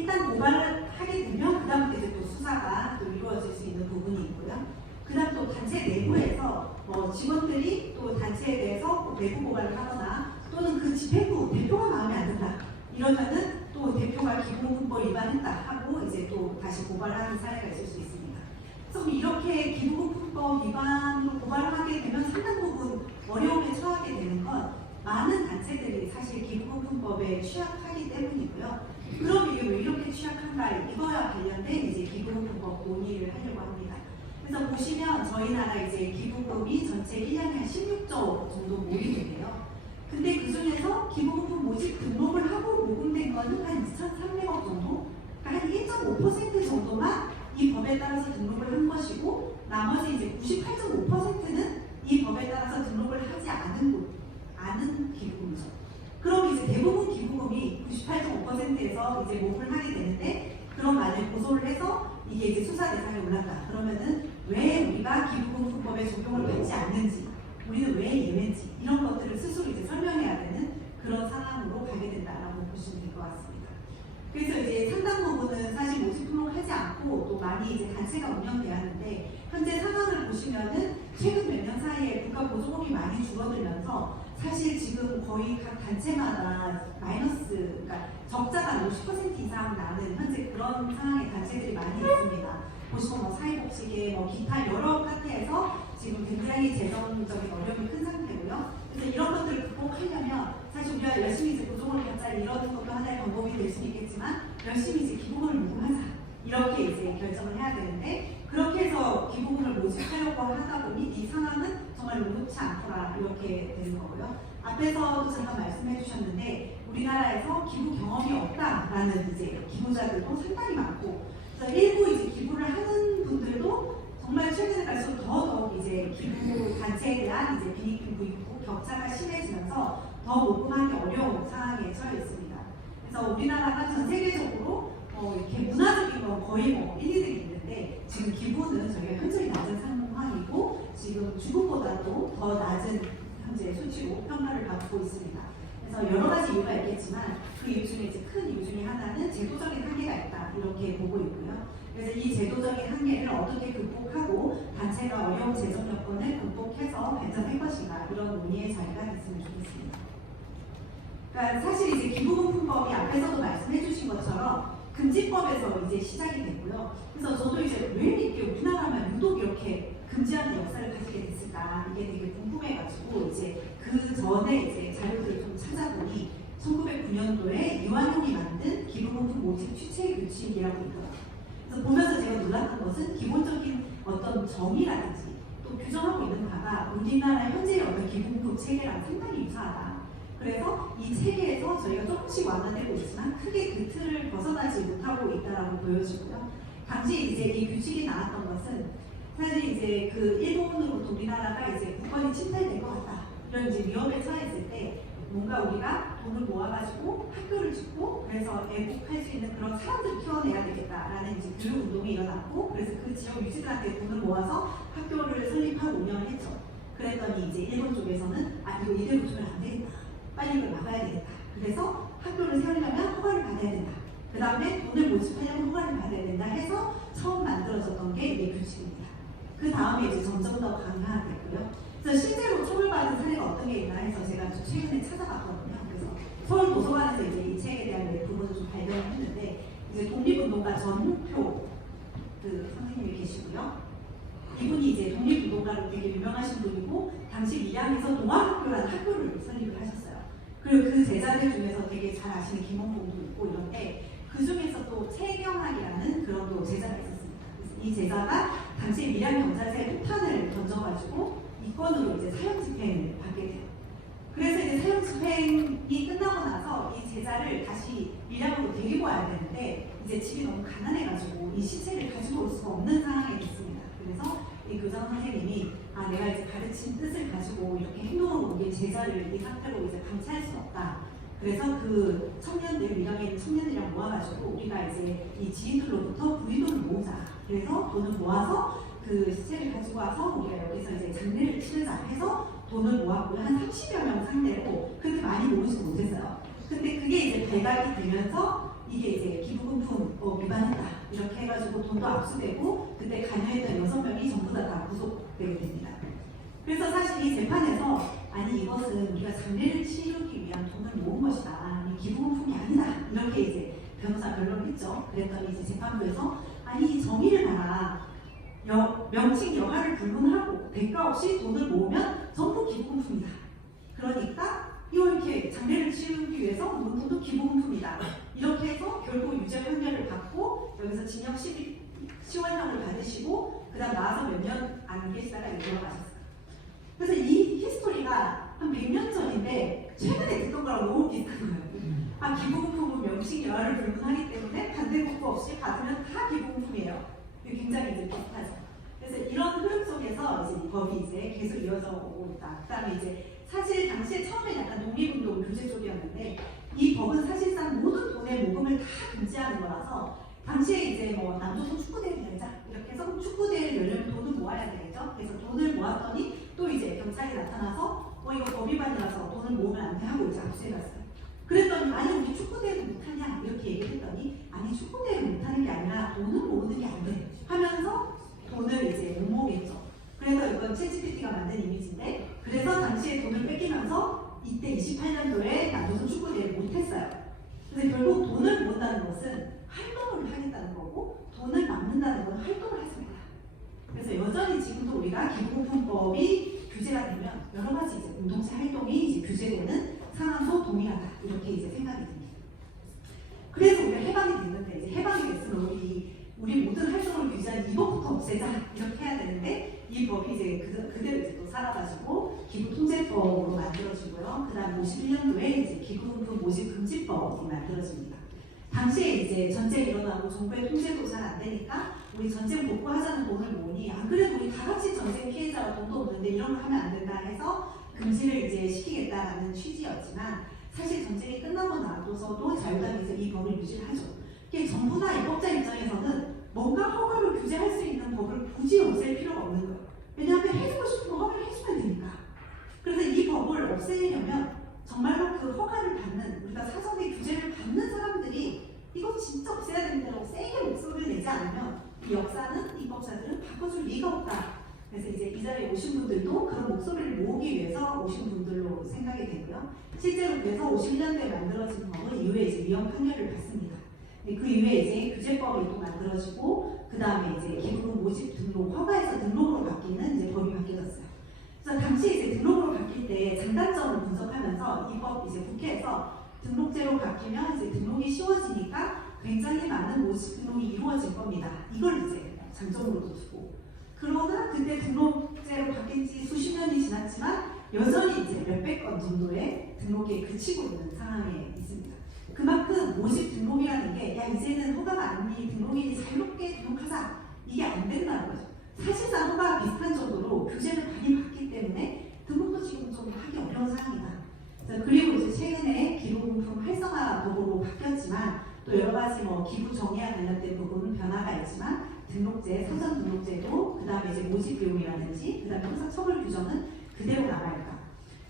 일단 고발을 하게 되면 그다음부터 이제 또 수사가 또 이루어질 수 있는 부분이 있고요. 그다음 또 단체 내부에서 직원들이 또 단체에 대해서 내부 고발을 하거나 또는 그 집행부 대표가 마음에 안 든다 이러면은 또 대표가 기부금법 위반했다 하고 이제 또 다시 고발하는 사례가 있을 수 있습니다. 그래서 이렇게 기부금법 위반으로 고발을 하게 되면 상당 부분 어려움에 처하게 되는 건 많은 단체들이 사실 기부금법에 취약하기 때문이고요. 그럼 이게 왜 이렇게 취약한가 이거와 관련된 이제 기부금법 논의를 하려고 합니다. 그래서 보시면 저희 나라 이제 기부금이 전체 1년에 한 16조 정도 모이는데요. 근데 그 중에서 기부금 모집 등록을 하고 모금된 거는 한 2,300억 정도? 그러니까 한 1.5% 정도만 이 법에 따라서 등록을 한 것이고 나머지 이제 98.5%는 이 법에 따라서 등록을 하지 않은 기부금이죠. 그럼 이제 대부분 기부금이 98.5%에서 이제 모금을 하게 되는데 그럼 만약 고소를 해서 이게 이제 수사 대상에 올랐다. 그러면은 왜 우리가 기부금법에 적용을 받지 않는지 우리는 왜 예외인지 이런 것들을 스스로 이제 설명해야 되는 그런 상황으로 가게 된다라고 보시면 될 것 같습니다. 그래서 이제 상당 부분은 사실 모집 등록하지 않고 또 많이 이제 단체가 운영돼야 하는데 현재 상황을 보시면은 최근 몇 년 사이에 국가 보조금이 많이 줄어들면서 사실 지금 거의 각 단체마다 마이너스, 그러니까 적자가 50% 이상 나는 현재 그런 상황의 단체들이 많이 있습니다. 보시면 사회복지계, 기타 여러 파트에서 지금 굉장히 재정적인 어려움이 큰 상태고요. 그래서 이런 것들을 극복하려면 사실 우리가 열심히 이제 보조금을 받자 이런 것도 하나의 방법이 될 수 있겠지만 열심히 이제 기부금을 모금하자 이렇게 이제 결정을 해야 되는데 그렇게 해서 기부금을 모집하려고 하다 보니 이 상황은 정말 녹록치 않더라 이렇게 되는 거고요. 앞에서도 잠깐 말씀해 주셨는데 우리나라에서 기부 경험이 없다라는 이제 기부자들도 상당히 많고 그래서 일부 이제 기부를 하는 분들도 정말 최근에 갈수록 더더욱 이제 기부 단체에 대한 이제 비익기부 격차가 심해지면서 더 모금하기 어려운 상황에 처해 있습니다. 그래서 우리나라가 전 세계적으로 이렇게 문화적인 건 거의 1, 2등이 있는데 지금 기부는 저희가 현저히 낮은 상황이고 지금 중국보다도 더 낮은 현재 수치로 평가를 받고 있습니다. 그래서 여러 가지 이유가 있겠지만 그 이유 중에 이제 큰 이유 중에 하나는 제도적인 한계가 있다 이렇게 보고 있고요. 그래서 이 제도적인 한계를 어떻게 극복하고 단체가 어려운 재정 여건을 극복해서 발전할 것인가 이런 논의의 자리가 됐으면 좋겠습니다. 그러니까 사실 이제 기부금법이 앞에서도 말씀해 주신 것처럼 금지법에서 이제 시작이 됐고요. 그래서 저도 이제 왜 이렇게 우리나라만 유독 이렇게 금지하는 역사를 가지게 됐을까 이게 되게 궁금해가지고 이제 그 전에 이제 자료들을 좀 찾아보니 1909년도에 이완용이 만든 기부금품 모집 취체 규칙이라고 있더라고요. 그래서 보면서 제가 놀랐던 것은 기본적인 어떤 정의라든지 또 규정하고 있는 바가 우리나라 현재의 어떤 기부금품 체계랑 상당히 유사하다. 그래서 이 체계에서 저희가 조금씩 완화되고 있지만 크게 그 틀을 벗어나지 못하고 있다라고 보여지고요. 당시 이제 이 규칙이 나왔던 것은 사실 이제 그 일본으로부터 우리나라가 이제 국권이 침탈될 것 같다. 이런 이제 위험에 처했을 때 뭔가 우리가 돈을 모아가지고 학교를 짓고 그래서 애국할 수 있는 그런 사람들을 키워내야 되겠다라는 이제 교육 운동이 일어났고 그래서 그 지역 유지들한테 돈을 모아서 학교를 설립하고 운영을 했죠. 그랬더니 이제 일본 쪽에서는 이거 이대로 두면 안 되겠다. 빨리 이걸 막아야 되겠다. 그래서 학교를 세우려면 허가를 받아야 된다. 그 다음에 돈을 모집하려면 허가를 받아야 된다 해서 처음 만들어졌던 게 이게 규칙입니다. 그 다음에 이제 점점 더 강화됐고요. 그래서 실제로 처벌받은 사례가 어떤 게 있나 해서 제가 좀 최근에 찾아봤거든요. 그래서 서울 도서관에서 이제 이 책에 대한 부분을 좀 발견을 했는데 이제 독립운동가 전홍표 그 선생님이 계시고요. 이분이 이제 독립운동가로 되게 유명하신 분이고 당시 밀양에서 동아학교라는 학교를 설립을 하셨어요. 그리고 그 제자들 중에서 되게 잘 아시는 김원봉도 있고 이런데 그 중에서 또 최경학이라는 그런 또 제자가 있었습니다. 그래서 이 제자가 당시 밀양 경찰서에 폭탄을 던져가지고 이건으로 이제 사형 집행을 받게 돼요. 그래서 이제 사형 집행이 끝나고 나서 이 제자를 다시 밀양으로 데리고 와야 되는데 이제 집이 너무 가난해가지고 이 시체를 가지고 올 수가 없는 상황이 됐습니다. 그래서 이 교장 선생님이 내가 이제 가르친 뜻을 가지고 이렇게 행동을 옮긴 제자를 이 상태로 이제 방치할 수 없다. 그래서 그 청년들, 밀양에 있는 청년들이랑 모아가지고 우리가 이제 이 지인들로부터 부의돈을 모으자. 그래서 돈을 모아서 그 시체를 가지고 와서 우리가 여기서 이제 장례를 치르자 해서 돈을 모았고요. 한 30여 명 상대로 그렇게 많이 모으지 못했어요. 근데 그게 이제 발각이 되면서 이게 이제 기부금품 위반했다 이렇게 해가지고 돈도 압수되고 그때 관여했던 6명이 전부 다 구속되게 됩니다. 그래서 사실 이 재판에서 아니 이것은 우리가 장례를 치르기 위한 돈을 모은 것이다. 이 기부금품이 아니다. 이렇게 이제 변호사 변론을 했죠. 그랬더니 이제 재판부에서 아니 정의를 봐라. 명칭 여하를 불문하고 대가 없이 돈을 모으면 전부 기부금품이다. 그러니까 이렇게 장례를 치르기 위해서 모은 돈도 기부금품이다. 이렇게 해서 결국 유죄 판결을 받고 여기서 징역 10원형을 받으시고 그 다음 나와서 몇 년 안 계시다가 돌아가셨어요. 그래서 이 히스토리가 한 100년 전인데 최근에 듣던 거랑 너무 비슷한 거예요. 아 기부금품은 명칭 여하를 불문하기 때문에 반대국부 없이 받으면 다 기부금품이에요. 이게 굉장히 이제 비슷하죠. 그래서 이런 흐름 속에서 이제 이 법이 이제 계속 이어져 오고 있다. 그다음에 이제 사실 당시에 처음에 약간 독립운동 규제 쪽이었는데 이 법은 사실상 모든 돈의 모금을 다 금지하는 거라서 당시에 이제 뭐 남조선 축구대회를 열자 이렇게 해서 축구대회를 열려면 돈을 모아야 되겠죠. 그래서 돈을 모았더니 또 이제 경찰이 나타나서 이거 법 위반이라서 돈을 모으면 안 돼 하고 이제 압수해갔어요. 그랬더니 아니 우리 축구대회도 못하냐 이렇게 얘기했더니 아니 축구대회를 못하는 게 아니라 돈을 모으는 게 안 돼 하면서 돈을 이제 못 모으겠죠. 그래서 이건 챗GPT가 만든 이미지인데 그래서 당시에 돈을 뺏기면서 이때 28년도에 남조선 축구대회를 못했어요. 그래서 결국 돈을 모은다는 것은 활동을 하겠다는 거고 돈을 막는다는 건 활동을 하십니다. 그래서 여전히 지금도 우리가 기부금품법이 규제가 되면 여러 가지 이제 공동체 활동이 이제 규제되는 상황도 동일하다 이렇게 이제 생각이 듭니다. 그래서 우리가 해방이 됐는데 이제 해방이 됐으면 우리 모든 활동을 규제한 이 법부터 없애자 이렇게 해야 되는데 이 법이 이제 그대로 이제 또 살아가지고 기부통제법으로 만들어지고요. 그다음 51년도에 이제 기부금품 모집금지법이 만들어집니다. 당시에 이제 전쟁이 일어나고 정부의 통제도 잘 안 되니까 우리 전쟁 복구하자는 돈을 모으니 안 그래도 우리 다 같이 전쟁 피해자가 돈도 없는데 이런 거 하면 안 된다 해서 금지를 이제 시키겠다라는 취지였지만 사실 전쟁이 끝나고 나서도 자유당에서 이 법을 유지를 하죠. 이게 정부나 입법자 입장에서는 뭔가 허가를 규제할 수 있는 법을 굳이 없앨 필요가 없는 거예요. 왜냐하면 해주고 싶은 거 허가를 해주면 되니까. 그래서 이 법을 없애려면 정말로 그 허가를 받는 우리가 사전에 규제를 받는 사람들이 이거 진짜 없애야 된다고 세게 목소리를 내지 않으면 이 역사는 입법자들은 바꿔줄 리가 없다. 그래서 이제 이 자리에 오신 분들도 그런 목소리를 모으기 위해서 오신 분들로 생각이 되고요. 실제로 그래서 51년도에 만들어진 법은 이후에 이제 위헌 판결을 받습니다. 그 이후에 이제 규제법이 또 만들어지고 그 다음에 이제 기부금 모집 등록 허가에서 등록으로 바뀌는 이제 법이 바뀌었어요. 그래서 당시 이제 등록으로 바뀔 때 장단점을 분석하면서 이 법 이제 국회에서 등록제로 바뀌면 이제 등록이 쉬워지니까 굉장히 많은 모집 등록이 이루어질 겁니다. 이걸 이제 장점으로도 두고 그러나 그때 등록제로 바뀐 지 수십 년이 지났지만 여전히 이제 몇백 건 정도의 등록에 그치고 있는 상황에 있습니다. 그만큼 모집 등록이라는 게 야 이제는 허가가 아니니 등록인이 자유롭게 등록하자 이게 안 된다는 거죠. 사실상 허가가 비슷한 정도로 규제를 많이 받기 때문에 등록도 지금 좀 하기 어려운 상황이다. 그리고 이제 최근에 기부금품 활성화법으로 바뀌었지만 또 여러 가지 뭐 기부 정의와 관련된 부분은 변화가 있지만 등록제, 사전 등록제도 그 다음에 이제 모집 비용이라든지 그 다음에 형사 처벌 규정은 그대로 남아있다.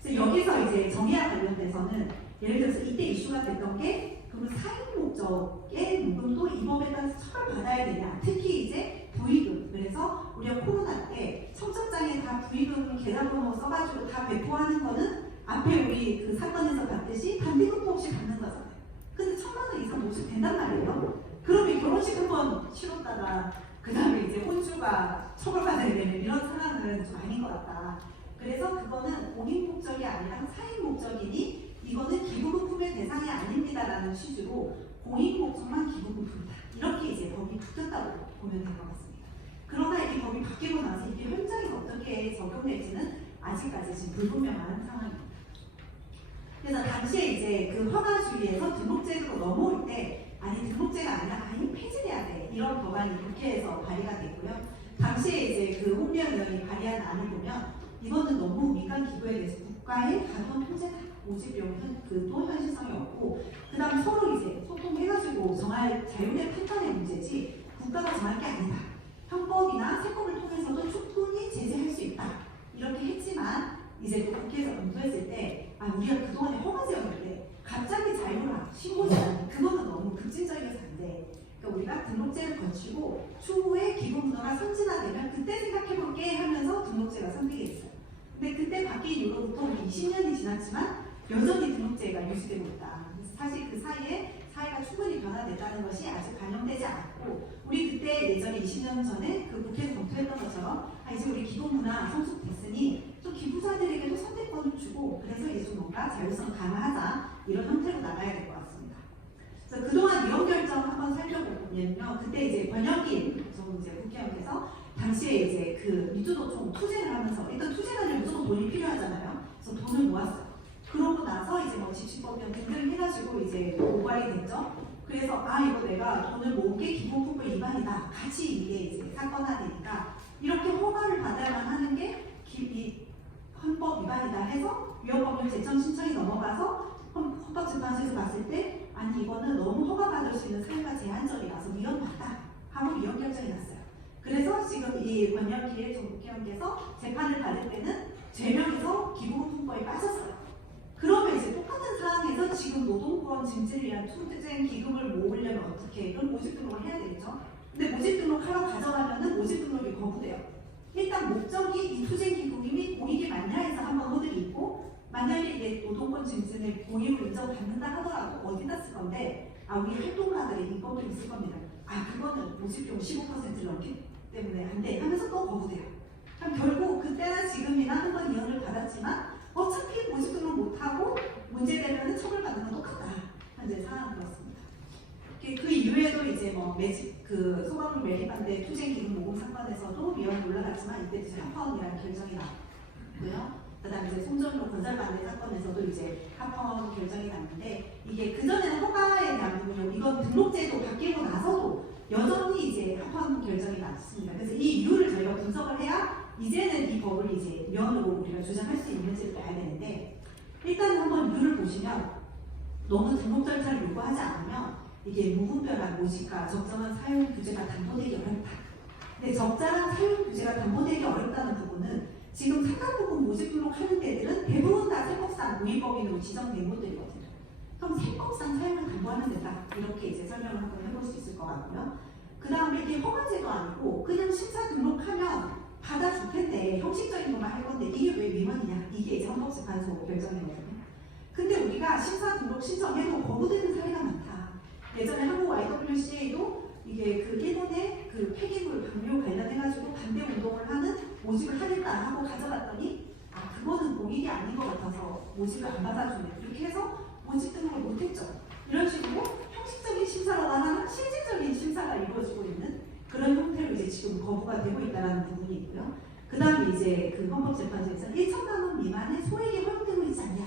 그래서 여기서 이제 정의와 관련돼서는 예를 들어서 이때 이슈가 됐던 게 그러면 사익 목적의 무금도 이 법에 따라서 처벌받아야 되냐. 특히 이제 부의금. 그래서 우리가 코로나 때 청첩장에 다 부의금 계좌번호 써가지고 다 배포하는 거는 앞에 우리 그 사건에서 봤듯이 반대급부 없이 받는 거잖아요. 근데 1,000만 원 이상 모집 된단 말이에요. 그러면 결혼식 한번 치렀다가 그 다음에 이제 혼주가 처벌받아야 되는 이런 상황은 좀 아닌 것 같다. 그래서 그거는 공익 목적이 아니라 사익 목적이니 이거는 기부금품의 대상이 아닙니다라는 취지로 공익 목적만 기부금품이다. 이렇게 이제 법이 바뀌었다고 보면 될 것 같습니다. 그러나 이 법이 바뀌고 나서 이게 현장에 어떻게 적용될지는 아직까지 지금 불분명한 상황입니다. 그래서 당시에 이제 그 허가주의에서 등록제로 넘어올 때 아니 등록제가 아니라 아예 폐지돼야 돼 이런 법안이 국회에서 발의가 됐고요. 당시에 이제 그 홍미연 의원이 발의한 안을 보면 이거는 너무 민간 기구에 대해서 국가의 가동 통제다. 모집 비용은 그또 현실성이 없고 그 다음 서로 이제 소통해가지고 정할 자율의 판단의 문제지 국가가 정할 게 아니다. 형법이나 세법을 통해서도 충분히 제재할 수 있다. 이렇게 했지만 이제 또 국회에서 검토했을 때 아 우리가 그동안에 허가제였는데 갑자기 자유라 신고제라는 그거는 너무 급진적이어서 안 돼. 그러니까 우리가 등록제를 거치고 추후에 기부 문화가 선진화되면 그때 생각해볼게 하면서 등록제가 선택이 됐어요. 근데 그때 바뀐 이후로부터 우리 20년이 지났지만 여전히 등록제가 유지되고 있다. 사실 그 사이에 사회가 충분히 변화됐다는 것이 아직 반영되지 않았고, 우리 그때 예전에 20년 전에 그 국회에서 검토했던 것처럼 이제 우리 기부문화 성숙됐으니 또 기부자들에게도 선택권을 주고, 그래서 이제 좀 뭔가 자율성 강화하자, 이런 형태로 나가야 될 것 같습니다. 그래서 그동안 위헌 결정 한번 살펴보면요, 그때 이제 권영긴 전 이제 국회의원께서 당시에 이제 그 민주노총 투쟁을 하면서, 일단 투쟁하려면 무조건 돈이 필요하잖아요. 그래서 돈을 모았어요. 그러고 나서 이제 뭐 집시법령 등등 해가지고 이제 고발이 됐죠. 그래서 이거 내가 돈을 모은 게 기본품법 위반이다. 같이 이게 이제 사건화되니까 이렇게 허가를 받아야만 하는 게 이 헌법 위반이다 해서 위헌법률 제청 신청이 넘어가서 헌법재판소에서 봤을 때 아니 이거는 너무 허가받을 수 있는 사유가 제한적이라서 위헌받다 하고 위헌 결정이 났어요. 그래서 지금 이 권영기 전 국회의원께서 재판을 받을 때는 죄명에서 기부금품법에 빠졌어요. 그러면 이제 똑같은 상황에서 지금 노동권 증진을 위한 투쟁 기금을 모으려면 어떻게? 그럼 모집 등록을 해야 되겠죠? 근데 모집 등록하러 가져가면은 모집 등록이 거부돼요. 일단 목적이 이 투쟁 기금이 모이게 맞냐 해서 한번 허들이 있고, 만약에 이게 노동권 증진을 고의로 인정받는다 하더라도 어디다 쓸 건데, 우리 활동가들의 인권도 있을 겁니다. 그거는 모집비용 15%를 넘기 때문에 안 돼 하면서 또 거부돼요. 그럼 결국 그때나 지금이나 한 번 이혼을 받았지만 어차피 모집 등록 못하고 문제되면 처벌받는 건 똑같다. 현재 상황 그렇습니다. 그 이후에도 이제 뭐 매집 그 소방물 매립 반대 투쟁 기금 모금 사건에서도 위헌이 올라갔지만 이때 이제 합헌이라는 결정이 났고요. 그다음에 이제 송전로 건설 반대 사건에서도 이제 합헌 결정이 났는데, 이게 그전에는 허가에 대한 부분이요. 이건 등록제도 바뀌고 나서도 여전히 이제 합헌 결정이 났습니다. 그래서 이 이유를 저희가 분석을 해야 이제는 이 법을 이제 위헌으로 우리가 주장할 수 있는지를 봐야 되는데, 일단 한번 이유를 보시면 너무 등록 절차를 요구하지 않으면 이게 무분별한 모집과 적정한 사용 규제가 담보되기 어렵다. 근데 적절한 사용 규제가 담보되기 어렵다는 부분은 지금 상당 부분 모집 등록하는 데들은 대부분 다 세법상 모의법인으로 지정된 곳들이거든요. 그럼 세법상 사용을 담보하면 된다. 이렇게 이제 설명을 한번 해볼 수 있을 것 같고요. 그 다음에 이게 허가제도 아니고 그냥 심사 등록하면 받아줄 텐데 형식적인 것만 할 건데 이게 왜 위헌이냐? 이게 이제 헌법재판소 결정이거든요. 근데 우리가 심사 등록 신청해도 거부되는 사례가 많다. 예전에 한국 YWCA도 이게 그 일본의 그 폐기물 방류 관련해가지고 반대 운동을 하는 모집을 하겠다 하고 가져갔더니 그거는 공익이 아닌 것 같아서 모집을 안 받아주네. 이렇게 해서 모집 등록을 못했죠. 이런 식으로 형식적인 심사로만 하는 실질적인 심사가 이루어지고 있는 그런 형태로 이제 지금 거부가 되고 있다는 부분이 있고요. 그 다음에 이제 그 헌법재판소에서 1천만 원 미만의 소액이 허용되고 있지 않냐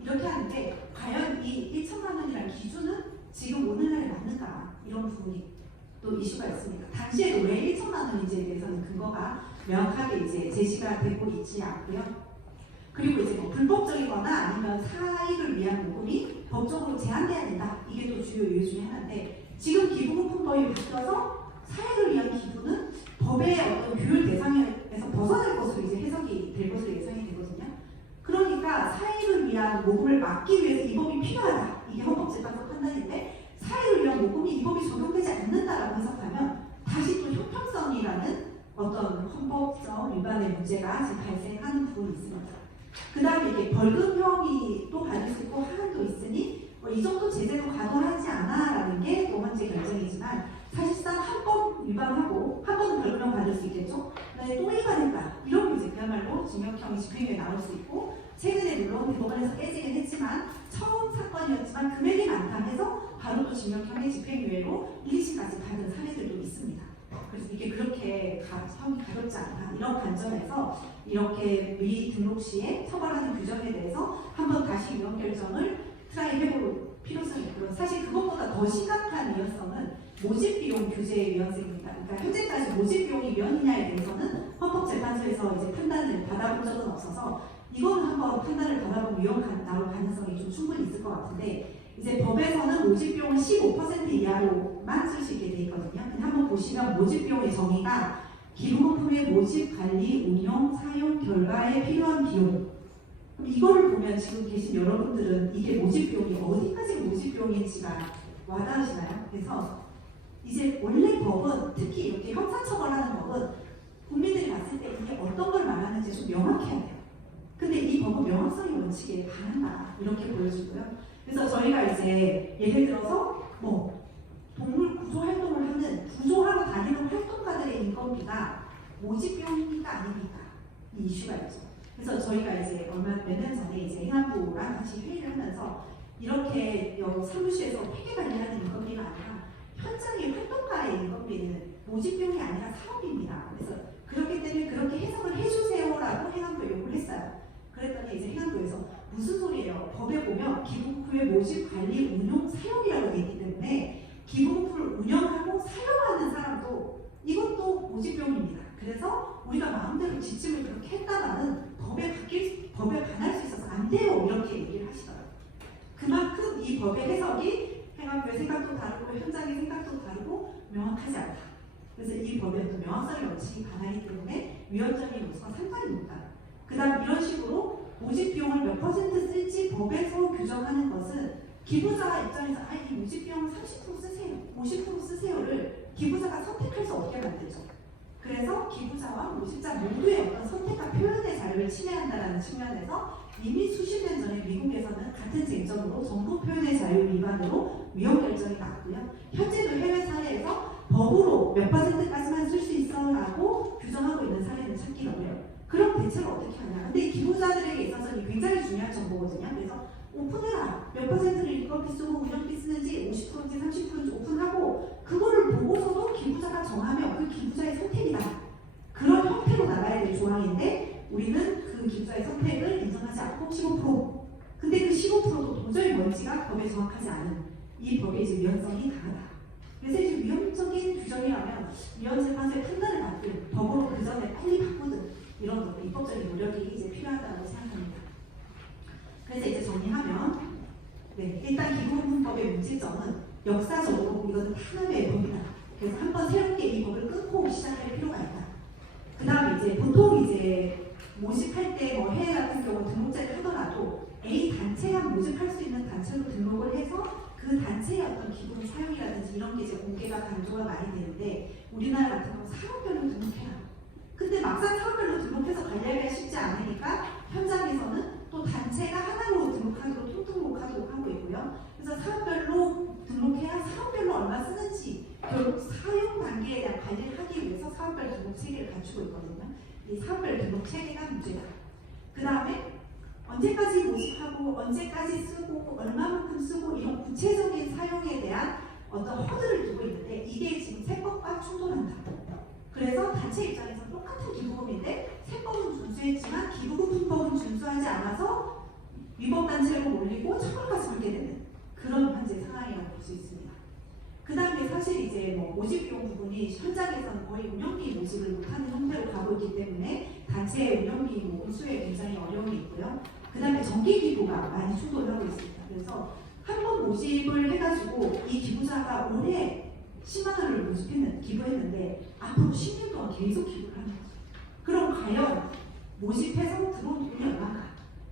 이렇게 하는데, 과연 이 1천만 원이라는 기준은 지금 오늘날에 맞는가, 이런 부분이 또 이슈가 있습니다. 당시에도 왜 1천만 원인지에 대해서는 근거가 명확하게 이제 제시가 되고 있지 않고요. 그리고 이제 뭐 불법적이거나 아니면 사익을 위한 모금이 법적으로 제한돼야 된다. 이게 또 주요 이유 중에 하나인데, 지금 기부금품법이 바뀌어서 사익을 위한 기부는 법의 어떤 규율 대상에서 벗어날 것으로 이제 해석이 될 것으로 예상이 되거든요. 그러니까 사익을 위한 모금을 막기 위해서 이 법이 필요하다. 이게 헌법재판소 판단인데, 사익을 위한 모금이 이 법이 적용되지 않는다라고 해석하면 다시 또 형평성이라는 어떤 헌법적 위반의 문제가 지금 발생하는 부분이 있습니다. 그 다음에 이게 벌금형이 또 받을 수 있고 하한도 있으니 이 정도 제재도 가능하지 않아라는 게 또 현재 결정이지만, 사실상 한 번 위반하고 한 번은 벌금형 받을 수 있겠죠. 그다음에 또 위반했다. 이러면 이제 그야말로 징역형이 집행유예 나올 수 있고, 최근에 물론 대법원에서 깨지긴 했지만 처음 사건이었지만 금액이 많다 해서 바로 또 징역형의 집행유예로 1심까지 받은 사례들도 있습니다. 그래서 이게 그렇게 형이 가볍지 않다. 이런 관점에서 이렇게 미등록 시에 처벌하는 규정에 대해서 한번 다시 위헌 결정을 트라이 해볼 필요성이 있고요. 사실 그것보다 더 심각한 위헌성은 모집비용 규제의 위헌성입니다. 그러니까 현재까지 모집비용이 위헌이냐에 대해서는 헌법재판소에서 이제 판단을 받아본 적은 없어서 이거는 한번 판단을 받아보면 위헌 나올 가능성이 좀 충분히 있을 것 같은데, 이제 법에서는 모집비용은 15% 이하로만 쓸 수 있게 돼 있거든요. 근데 한번 보시면 모집비용의 정의가 기부금품의 모집, 관리, 운용, 사용 결과에 필요한 비용. 그럼 이거를 보면 지금 계신 여러분들은 이게 모집비용이 어디까지 모집비용인지가 와닿으시나요? 그래서 이제 원래 법은 특히 이렇게 형사처벌하는 법은 국민들이 봤을 때 이게 어떤 걸 말하는지 좀 명확해야 돼요. 근데 이 법은 명확성의 원칙에 반한다 이렇게 보여주고요. 그래서 저희가 이제 예를 들어서 뭐 동물 구조 활동을 하는 구조하러 다니는 활동가들의 인건비가 모집비용입니까 아닙니까? 이 이슈가 있죠. 그래서 저희가 이제 몇 년 전에 이제 행안부랑 같이 회의를 하면서 이렇게 여기 사무실에서 회계 관리하는 인건비가 아니라 현장의 활동가의 인건비는 모집비용이 아니라 사업입니다. 그래서 그렇기 때문에 그렇게 해석을 해주세요라고 행안부에 요구를 했어요. 그랬더니 이제 행안부에서 무슨 소리예요? 법에 보면 기부금의 모집, 관리, 운용, 사용이라고 되어 있기 때문에 기부금을 운영하고 사용하는 사람도 이것도 모집비용입니다. 그래서 우리가 마음대로 지침을 그렇게 했다가는 법에 반할 수 있어서 안 돼요. 이렇게 얘기를 하시더라고요. 그만큼 이 법의 해석이 행안부의 생각도 다르고 현장의 생각도 다르고 명확하지 않다. 그래서 이 법에 또 명확성의 원칙이 반하기 때문에 위헌적인 요소가 상당입니다. 그 다음 이런 식으로 모집 비용을 몇 퍼센트 쓸지 법에서 규정하는 것은 기부자 입장에서 이 모집 비용 30% 쓰세요, 50% 쓰세요를 기부자가 선택할 수 없게 만들죠. 그래서 기부자와 모집자 모두의 어떤 선택과 표현의 자유를 침해한다는 측면에서 이미 수십 년 전에 미국에서는 같은 쟁점으로 정보 표현의 자유 위반으로 위헌 결정이 났고요. 현재도 해외 사례에서 법으로 몇 퍼센트까지만 쓸 수 있어라고 규정하고 있는 사례는 찾기 어려워요. 그럼 대체로 어떻게 하냐? 근데 이 기부자들에게 있어서는 굉장히 중요한 정보거든요. 그래서 오픈해라. 몇 퍼센트를 인건비 쓰고 운영비 쓰는지 50%인지 30%인지 오픈하고 그거를 보고서도 기부자가 정하면 그 기부자의 선택이다. 그런 형태로 나가야 될 조항인데 우리는 그 기부자의 선택을 인정하지 않고 15%. 근데 그 15%도 도저히 뭔지가 법에 정확하지 않은 이 법의 이제 위헌성이 강하다. 그래서 이제 위헌적인 규정이라면 위헌재판소의 판단을 받든 법으로 그 전에 빨리 바꾸든 이런 입법적인 노력이 이제 필요하다고 생각합니다. 그래서 이제 정리하면 일단 기부금법의 문제점은 역사적으로 이것은 하나의 법이다. 그래서 한번 새롭게 이 법을 끊고 시작할 필요가 있다. 그 다음에 이제 보통 이제 모집할 때 뭐 해외 같은 경우 등록제를 하더라도 A 단체가 모집할 수 있는 단체로 등록을 해서 그 단체의 어떤 기부 사용이라든지 이런 게 이제 공개가 강조가 많이 되는데 우리나라 같은 경우 사업별로 등록해라. 근데 막상 사업별로 등록해서 관리하기가 쉽지 않으니까 현장에서는 또 단체가 하나로 등록하기로 통통목하도록 하고 있고요. 그래서 사업별로 등록해야 사업별로 얼마 쓰는지 결국 사용 단계에 대한 관리를 하기 위해서 사업별 등록 체계를 갖추고 있거든요. 이 사업별 등록 체계가 문제다. 그 다음에 언제까지 모집하고 언제까지 쓰고 얼마만큼 쓰고 이런 구체적인 사용에 대한 어떤 허들을 두고 있는데 이게 지금 세법과 충돌한다. 그래서 단체 입장에서 똑같은 기부금인데 세법은 준수했지만 기부금법은 준수하지 않아서 위법단체로 몰리고 처벌까지 받게 되는 그런 현재 상황이라고 볼 수 있습니다. 그 다음에 사실 이제 뭐 모집비용 부분이 현장에서는 거의 운영비 모집을 못하는 형태로 가고 있기 때문에 단체의 운영비 뭐 인수에 굉장히 어려움이 있고요. 그 다음에 정기기부가 많이 충돌하고 있습니다. 그래서 한 번 모집을 해가지고 이 기부자가 올해 10만 원을 기부했는데 앞으로 10년 동안 계속 기부를 하는 거죠. 그럼 과연 모집해서 들어온 돈이 얼마나?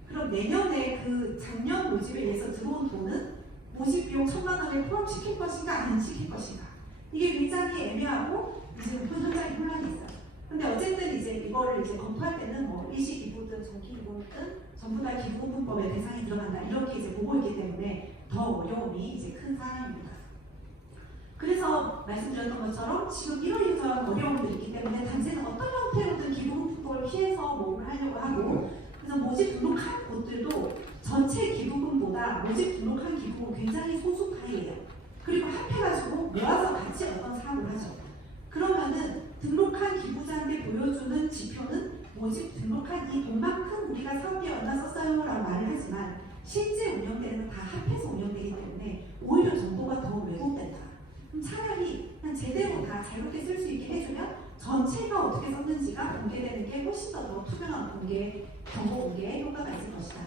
그럼 내년에 그 작년 모집에 의해서 들어온 돈은 모집 비용 1,000만 원에 포함시킬 것인가 안 시킬 것인가? 이게 굉장히 애매하고 이제 현장에 혼란이 있어요. 근데 어쨌든 이제 이거를 이제 검토할 때는 뭐 일시 기부든 정기 기부든 전부 다 기부금법의 대상이 들어간다 이렇게 이제 보고 있기 때문에 더 어려움이 이제 큰 사안입니다. 그래서 말씀드렸던 것처럼 지금 이러이러한 어려움들이 있기 때문에 단체는 어떤 형태로든 기부금법을 피해서 뭐를 하려고 하고 그래서 모집 등록한 곳들도 전체 기부금보다 모집 등록한 기부금 굉장히 소수파이에요. 그리고 합해가지고 모아서 같이 어떤 사업을 하죠. 그러면은 등록한 기부자한테 보여주는 지표는 모집 등록한 이 돈만큼 우리가 사업비에 얼마 썼어요 라고 말을 하지만 실제 운영되는 건 다 합해서 운영되기 때문에 오히려 정보가 더 왜곡된다. 그럼 차라리 그냥 제대로 다 자유롭게 쓸 수 있게 해주면 전체가 어떻게 썼는지가 공개되는 게 훨씬 더 투명한 공개, 정보 공개에 효과가 있을 것이다.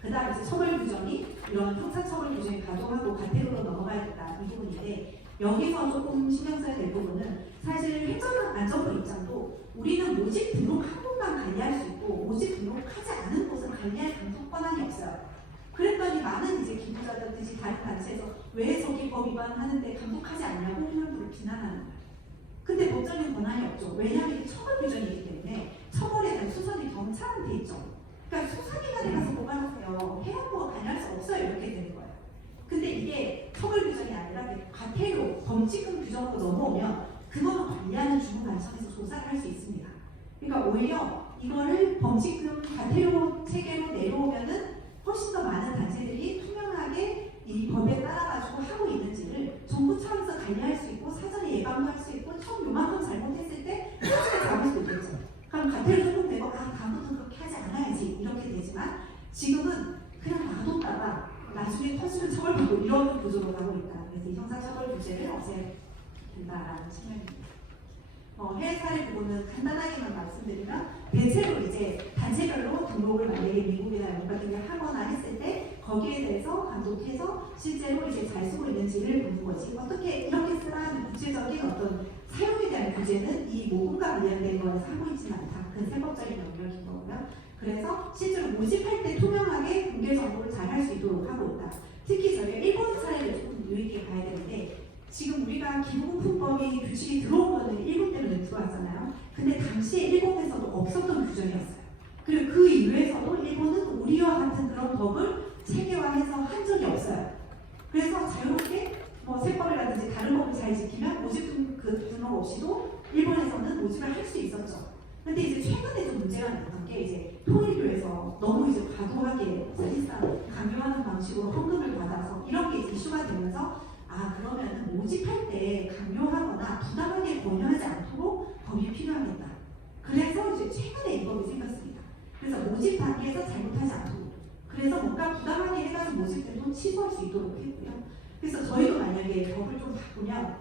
그 다음 이제 처벌 규정이 이런 형사처벌 규정이 가동하고 가택으로 넘어가야겠다 이 부분인데 여기서 조금 신경 써야 될 부분은 사실 행정안전부 입장도 우리는 모집 등록 한 곳만 관리할 수 있고 모집 등록하지 않은 곳은 관리할 감독 권한이 없어요. 그랬더니 많은 이제 기부자들이 다른 단체에서 왜 저기 법 위반하는데 감독하지 않냐고 회원부를 비난하는 거예요. 근데 법적인 권한이 없죠. 왜냐하면 이게 처벌 규정이기 때문에 처벌에 대한 수사이 경찰한테 있죠. 그러니까 수사기관에 가서 고발하세요. 회원부가 관여할 수 없어요. 이렇게 되는 거예요. 근데 이게 처벌 규정이 아니라 과태료, 범칙금 규정으로 넘어오면 그거는 관리하는 주무관청에서 조사를 할 수 있습니다. 그러니까 오히려 이거를 범칙금 과태료 체계로 내려오면은 훨씬 더 많은 단체들이 투명하게 이 법에 따라가지고 하고 있는지를 정부 차원에서 관리할 수 있고 사전에 예방도 할 수 있고 처음 요만큼 잘못했을 때 편집에 잡을 수 있겠죠. 그럼 과태료 적용되고 다음부터는 그렇게 하지 않아야지 이렇게 되지만 지금은 그냥 놔뒀다가 나중에 터지면 처벌받고 이런 구조로 가고 있다. 그래서 이 형사처벌 규제를 없애된다라는 측면입니다. 해외 사례 부분은 간단하게만 말씀드리면 대체로 이제 단체별로 등록을 만약에 미국이나 영국 같은 데 하거나 했을 때 거기에 대해서 감독해서 실제로 이제 잘 쓰고 있는지를 보는 거지 어떻게 이렇게 쓰라는 구체적인 어떤 사용에 대한 규제는 이 모금과 관련된 거에서 하고 있지는 않다. 그 세법적인 영역인 거고요. 그래서 실제로 모집할 때 투명하게 공개 정보를 잘 할 수 있도록 하고 있다. 특히 저희가 일본 사례를 조금 유의있게 봐야 되는데 지금 우리가 기부금품법이 규칙이 들어온 거는 일본 때문에 들어왔잖아요. 근데 당시에 일본에서도 없었던 규정이었어요. 그리고 그 이후에서도 일본은 우리와 같은 그런 법을 체계화해서 한 적이 없어요. 그래서 자유롭게 세법이라든지 다른 법을 잘 지키면 모집 등록 없이도 일본에서는 모집을 할 수 있었죠. 근데 이제 최근에 좀 문제가 났던 게 이제 통일교에서 너무 이제 과도하게 사실상 강요하는 방식으로 헌금을 받아서 이런 게 이슈가 되면서 그러면은 모집할 때 강요하거나 부당하게 권유하지 않도록 법이 필요하겠다. 그래서 이제 최근에 이 법이 생겼습니다. 그래서 모집 단계에서 잘못하지 않도록. 그래서 뭔가 부당하게 해가지고 모집돼도 취소할 수 있도록 했고요. 그래서 저희도 만약에 법을 좀 바꾸면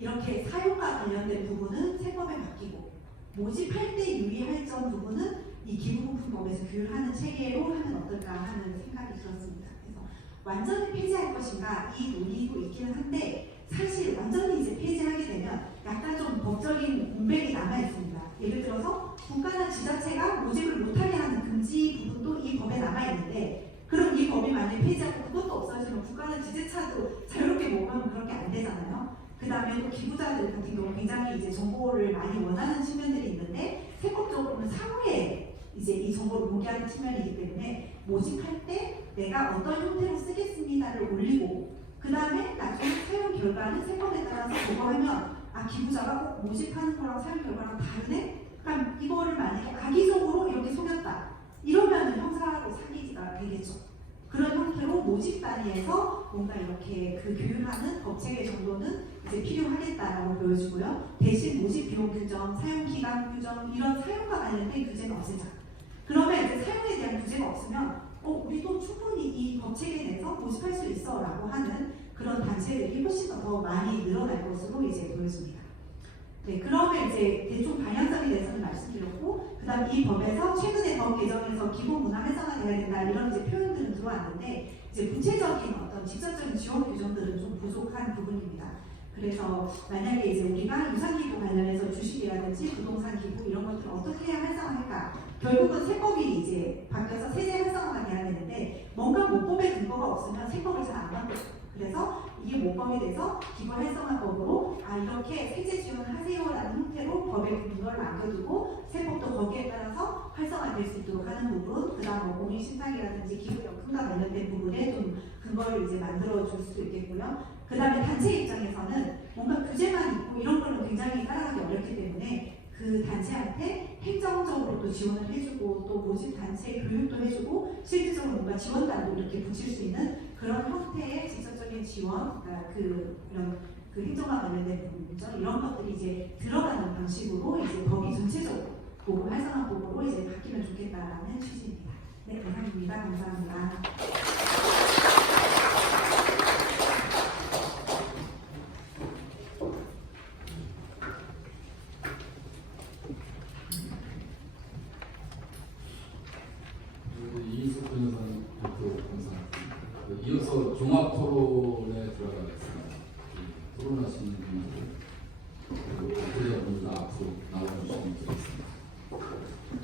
이렇게 사용과 관련된 부분은 세법에 맡기고 모집할 때 유의할 점 부분은 이 기부금품법에서 규율하는 체계로 하면 어떨까 하는 생각이 들었습니다. 그래서 완전히 폐지할 것인가 이 논의도 있기는 한데 사실 완전히 이제 폐지하게 되면 약간 좀 법적인 문맥이 남아 있습니다. 예를 들어서 국가나 지자체가 모집을 못하게 하는 금지 부분도 이 법에 남아 있는데 그럼 이 법이 만약에 폐지하고 그것도 없어지면 국가나 지자체도 자유롭게 모으면 그렇게 안 되잖아요. 그 다음에 또 기부자들 같은 경우 굉장히 이제 정보를 많이 원하는 측면들이 있는데 세법적으로는 사후에 이제 이 정보를 공개하는 측면이기 때문에 모집할 때 내가 어떤 형태로 쓰겠습니다를 올리고 그 다음에 나중에 사용 결과는 세법에 따라서 보고하면 기부자가 꼭 모집하는 거랑 사용 결과랑 다르네? 그럼 이거를 만약에 악의적으로 이렇게 속였다 이러면 형사로 사기가 되겠죠. 그런 형태로 모집 단위에서 뭔가 이렇게 그 교육하는 법체계 정도는 이제 필요하겠다라고 보여지고요. 대신 모집 비용 규정, 사용 기간 규정 이런 사용과 관련된 규제는 없애자. 그러면 이제 사용에 대한 규제가 없으면 우리도 충분히 이 법체계 내에서 모집할 수 있어라고 하는 그런 단체들이 훨씬 더 많이 늘어날 것으로 이제 보여집니다. 네, 그러면 이제 대충 방향성에 대해서는 말씀드렸고, 그 다음 이 법에서 최근에 법 개정에서 기본 문화 활성화돼야 된다 이런 이제 표현들은 들어왔는데 이제 구체적인 어떤 직접적인 지원 규정들은 좀 부족한 부분입니다. 그래서 만약에 이제 우리가 유산기부 관련해서 주식이라든지 부동산 기부 이런 것들을 어떻게 해야 활성화할까? 결국은 세법이 이제 바뀌어서 세제 활성화가 돼야 되는데 뭔가 모법의 근거가 없으면 세법을 잘 안 만들어요. 그래서 이게 모법이 돼서 기부 활성화법으로 이렇게 세제 지원을 하세요라는 형태로 법의 근거를 남겨두고 세법도 거기에 따라서 활성화될 수 있도록 하는 부분, 그 다음 공인신탁이라든지 기부연금과 관련된 부분에 좀 근거를 이제 만들어줄 수도 있겠고요. 그 다음에 단체 입장에서는 뭔가 규제만 있고 이런 걸로 굉장히 따라가기 어렵기 때문에 그 단체한테 행정적으로 또 지원을 해주고 또 모집 단체 교육도 해주고 실질적으로 뭔가 지원단도 이렇게 붙일 수 있는 그런 형태의 직접적인 지원, 이런 그 행정과 관련된 부분이죠. 이런 것들이 이제 들어가는 방식으로 이제 법이 전체적으로 보고 활성화법으로 이제 바뀌면 좋겠다라는 취지입니다. 네, 이상입니다. 감사합니다. 이인숙 변호사님 발표 감사합니다. 이어서 종합 토론에 들어가겠습니다. 토론하시는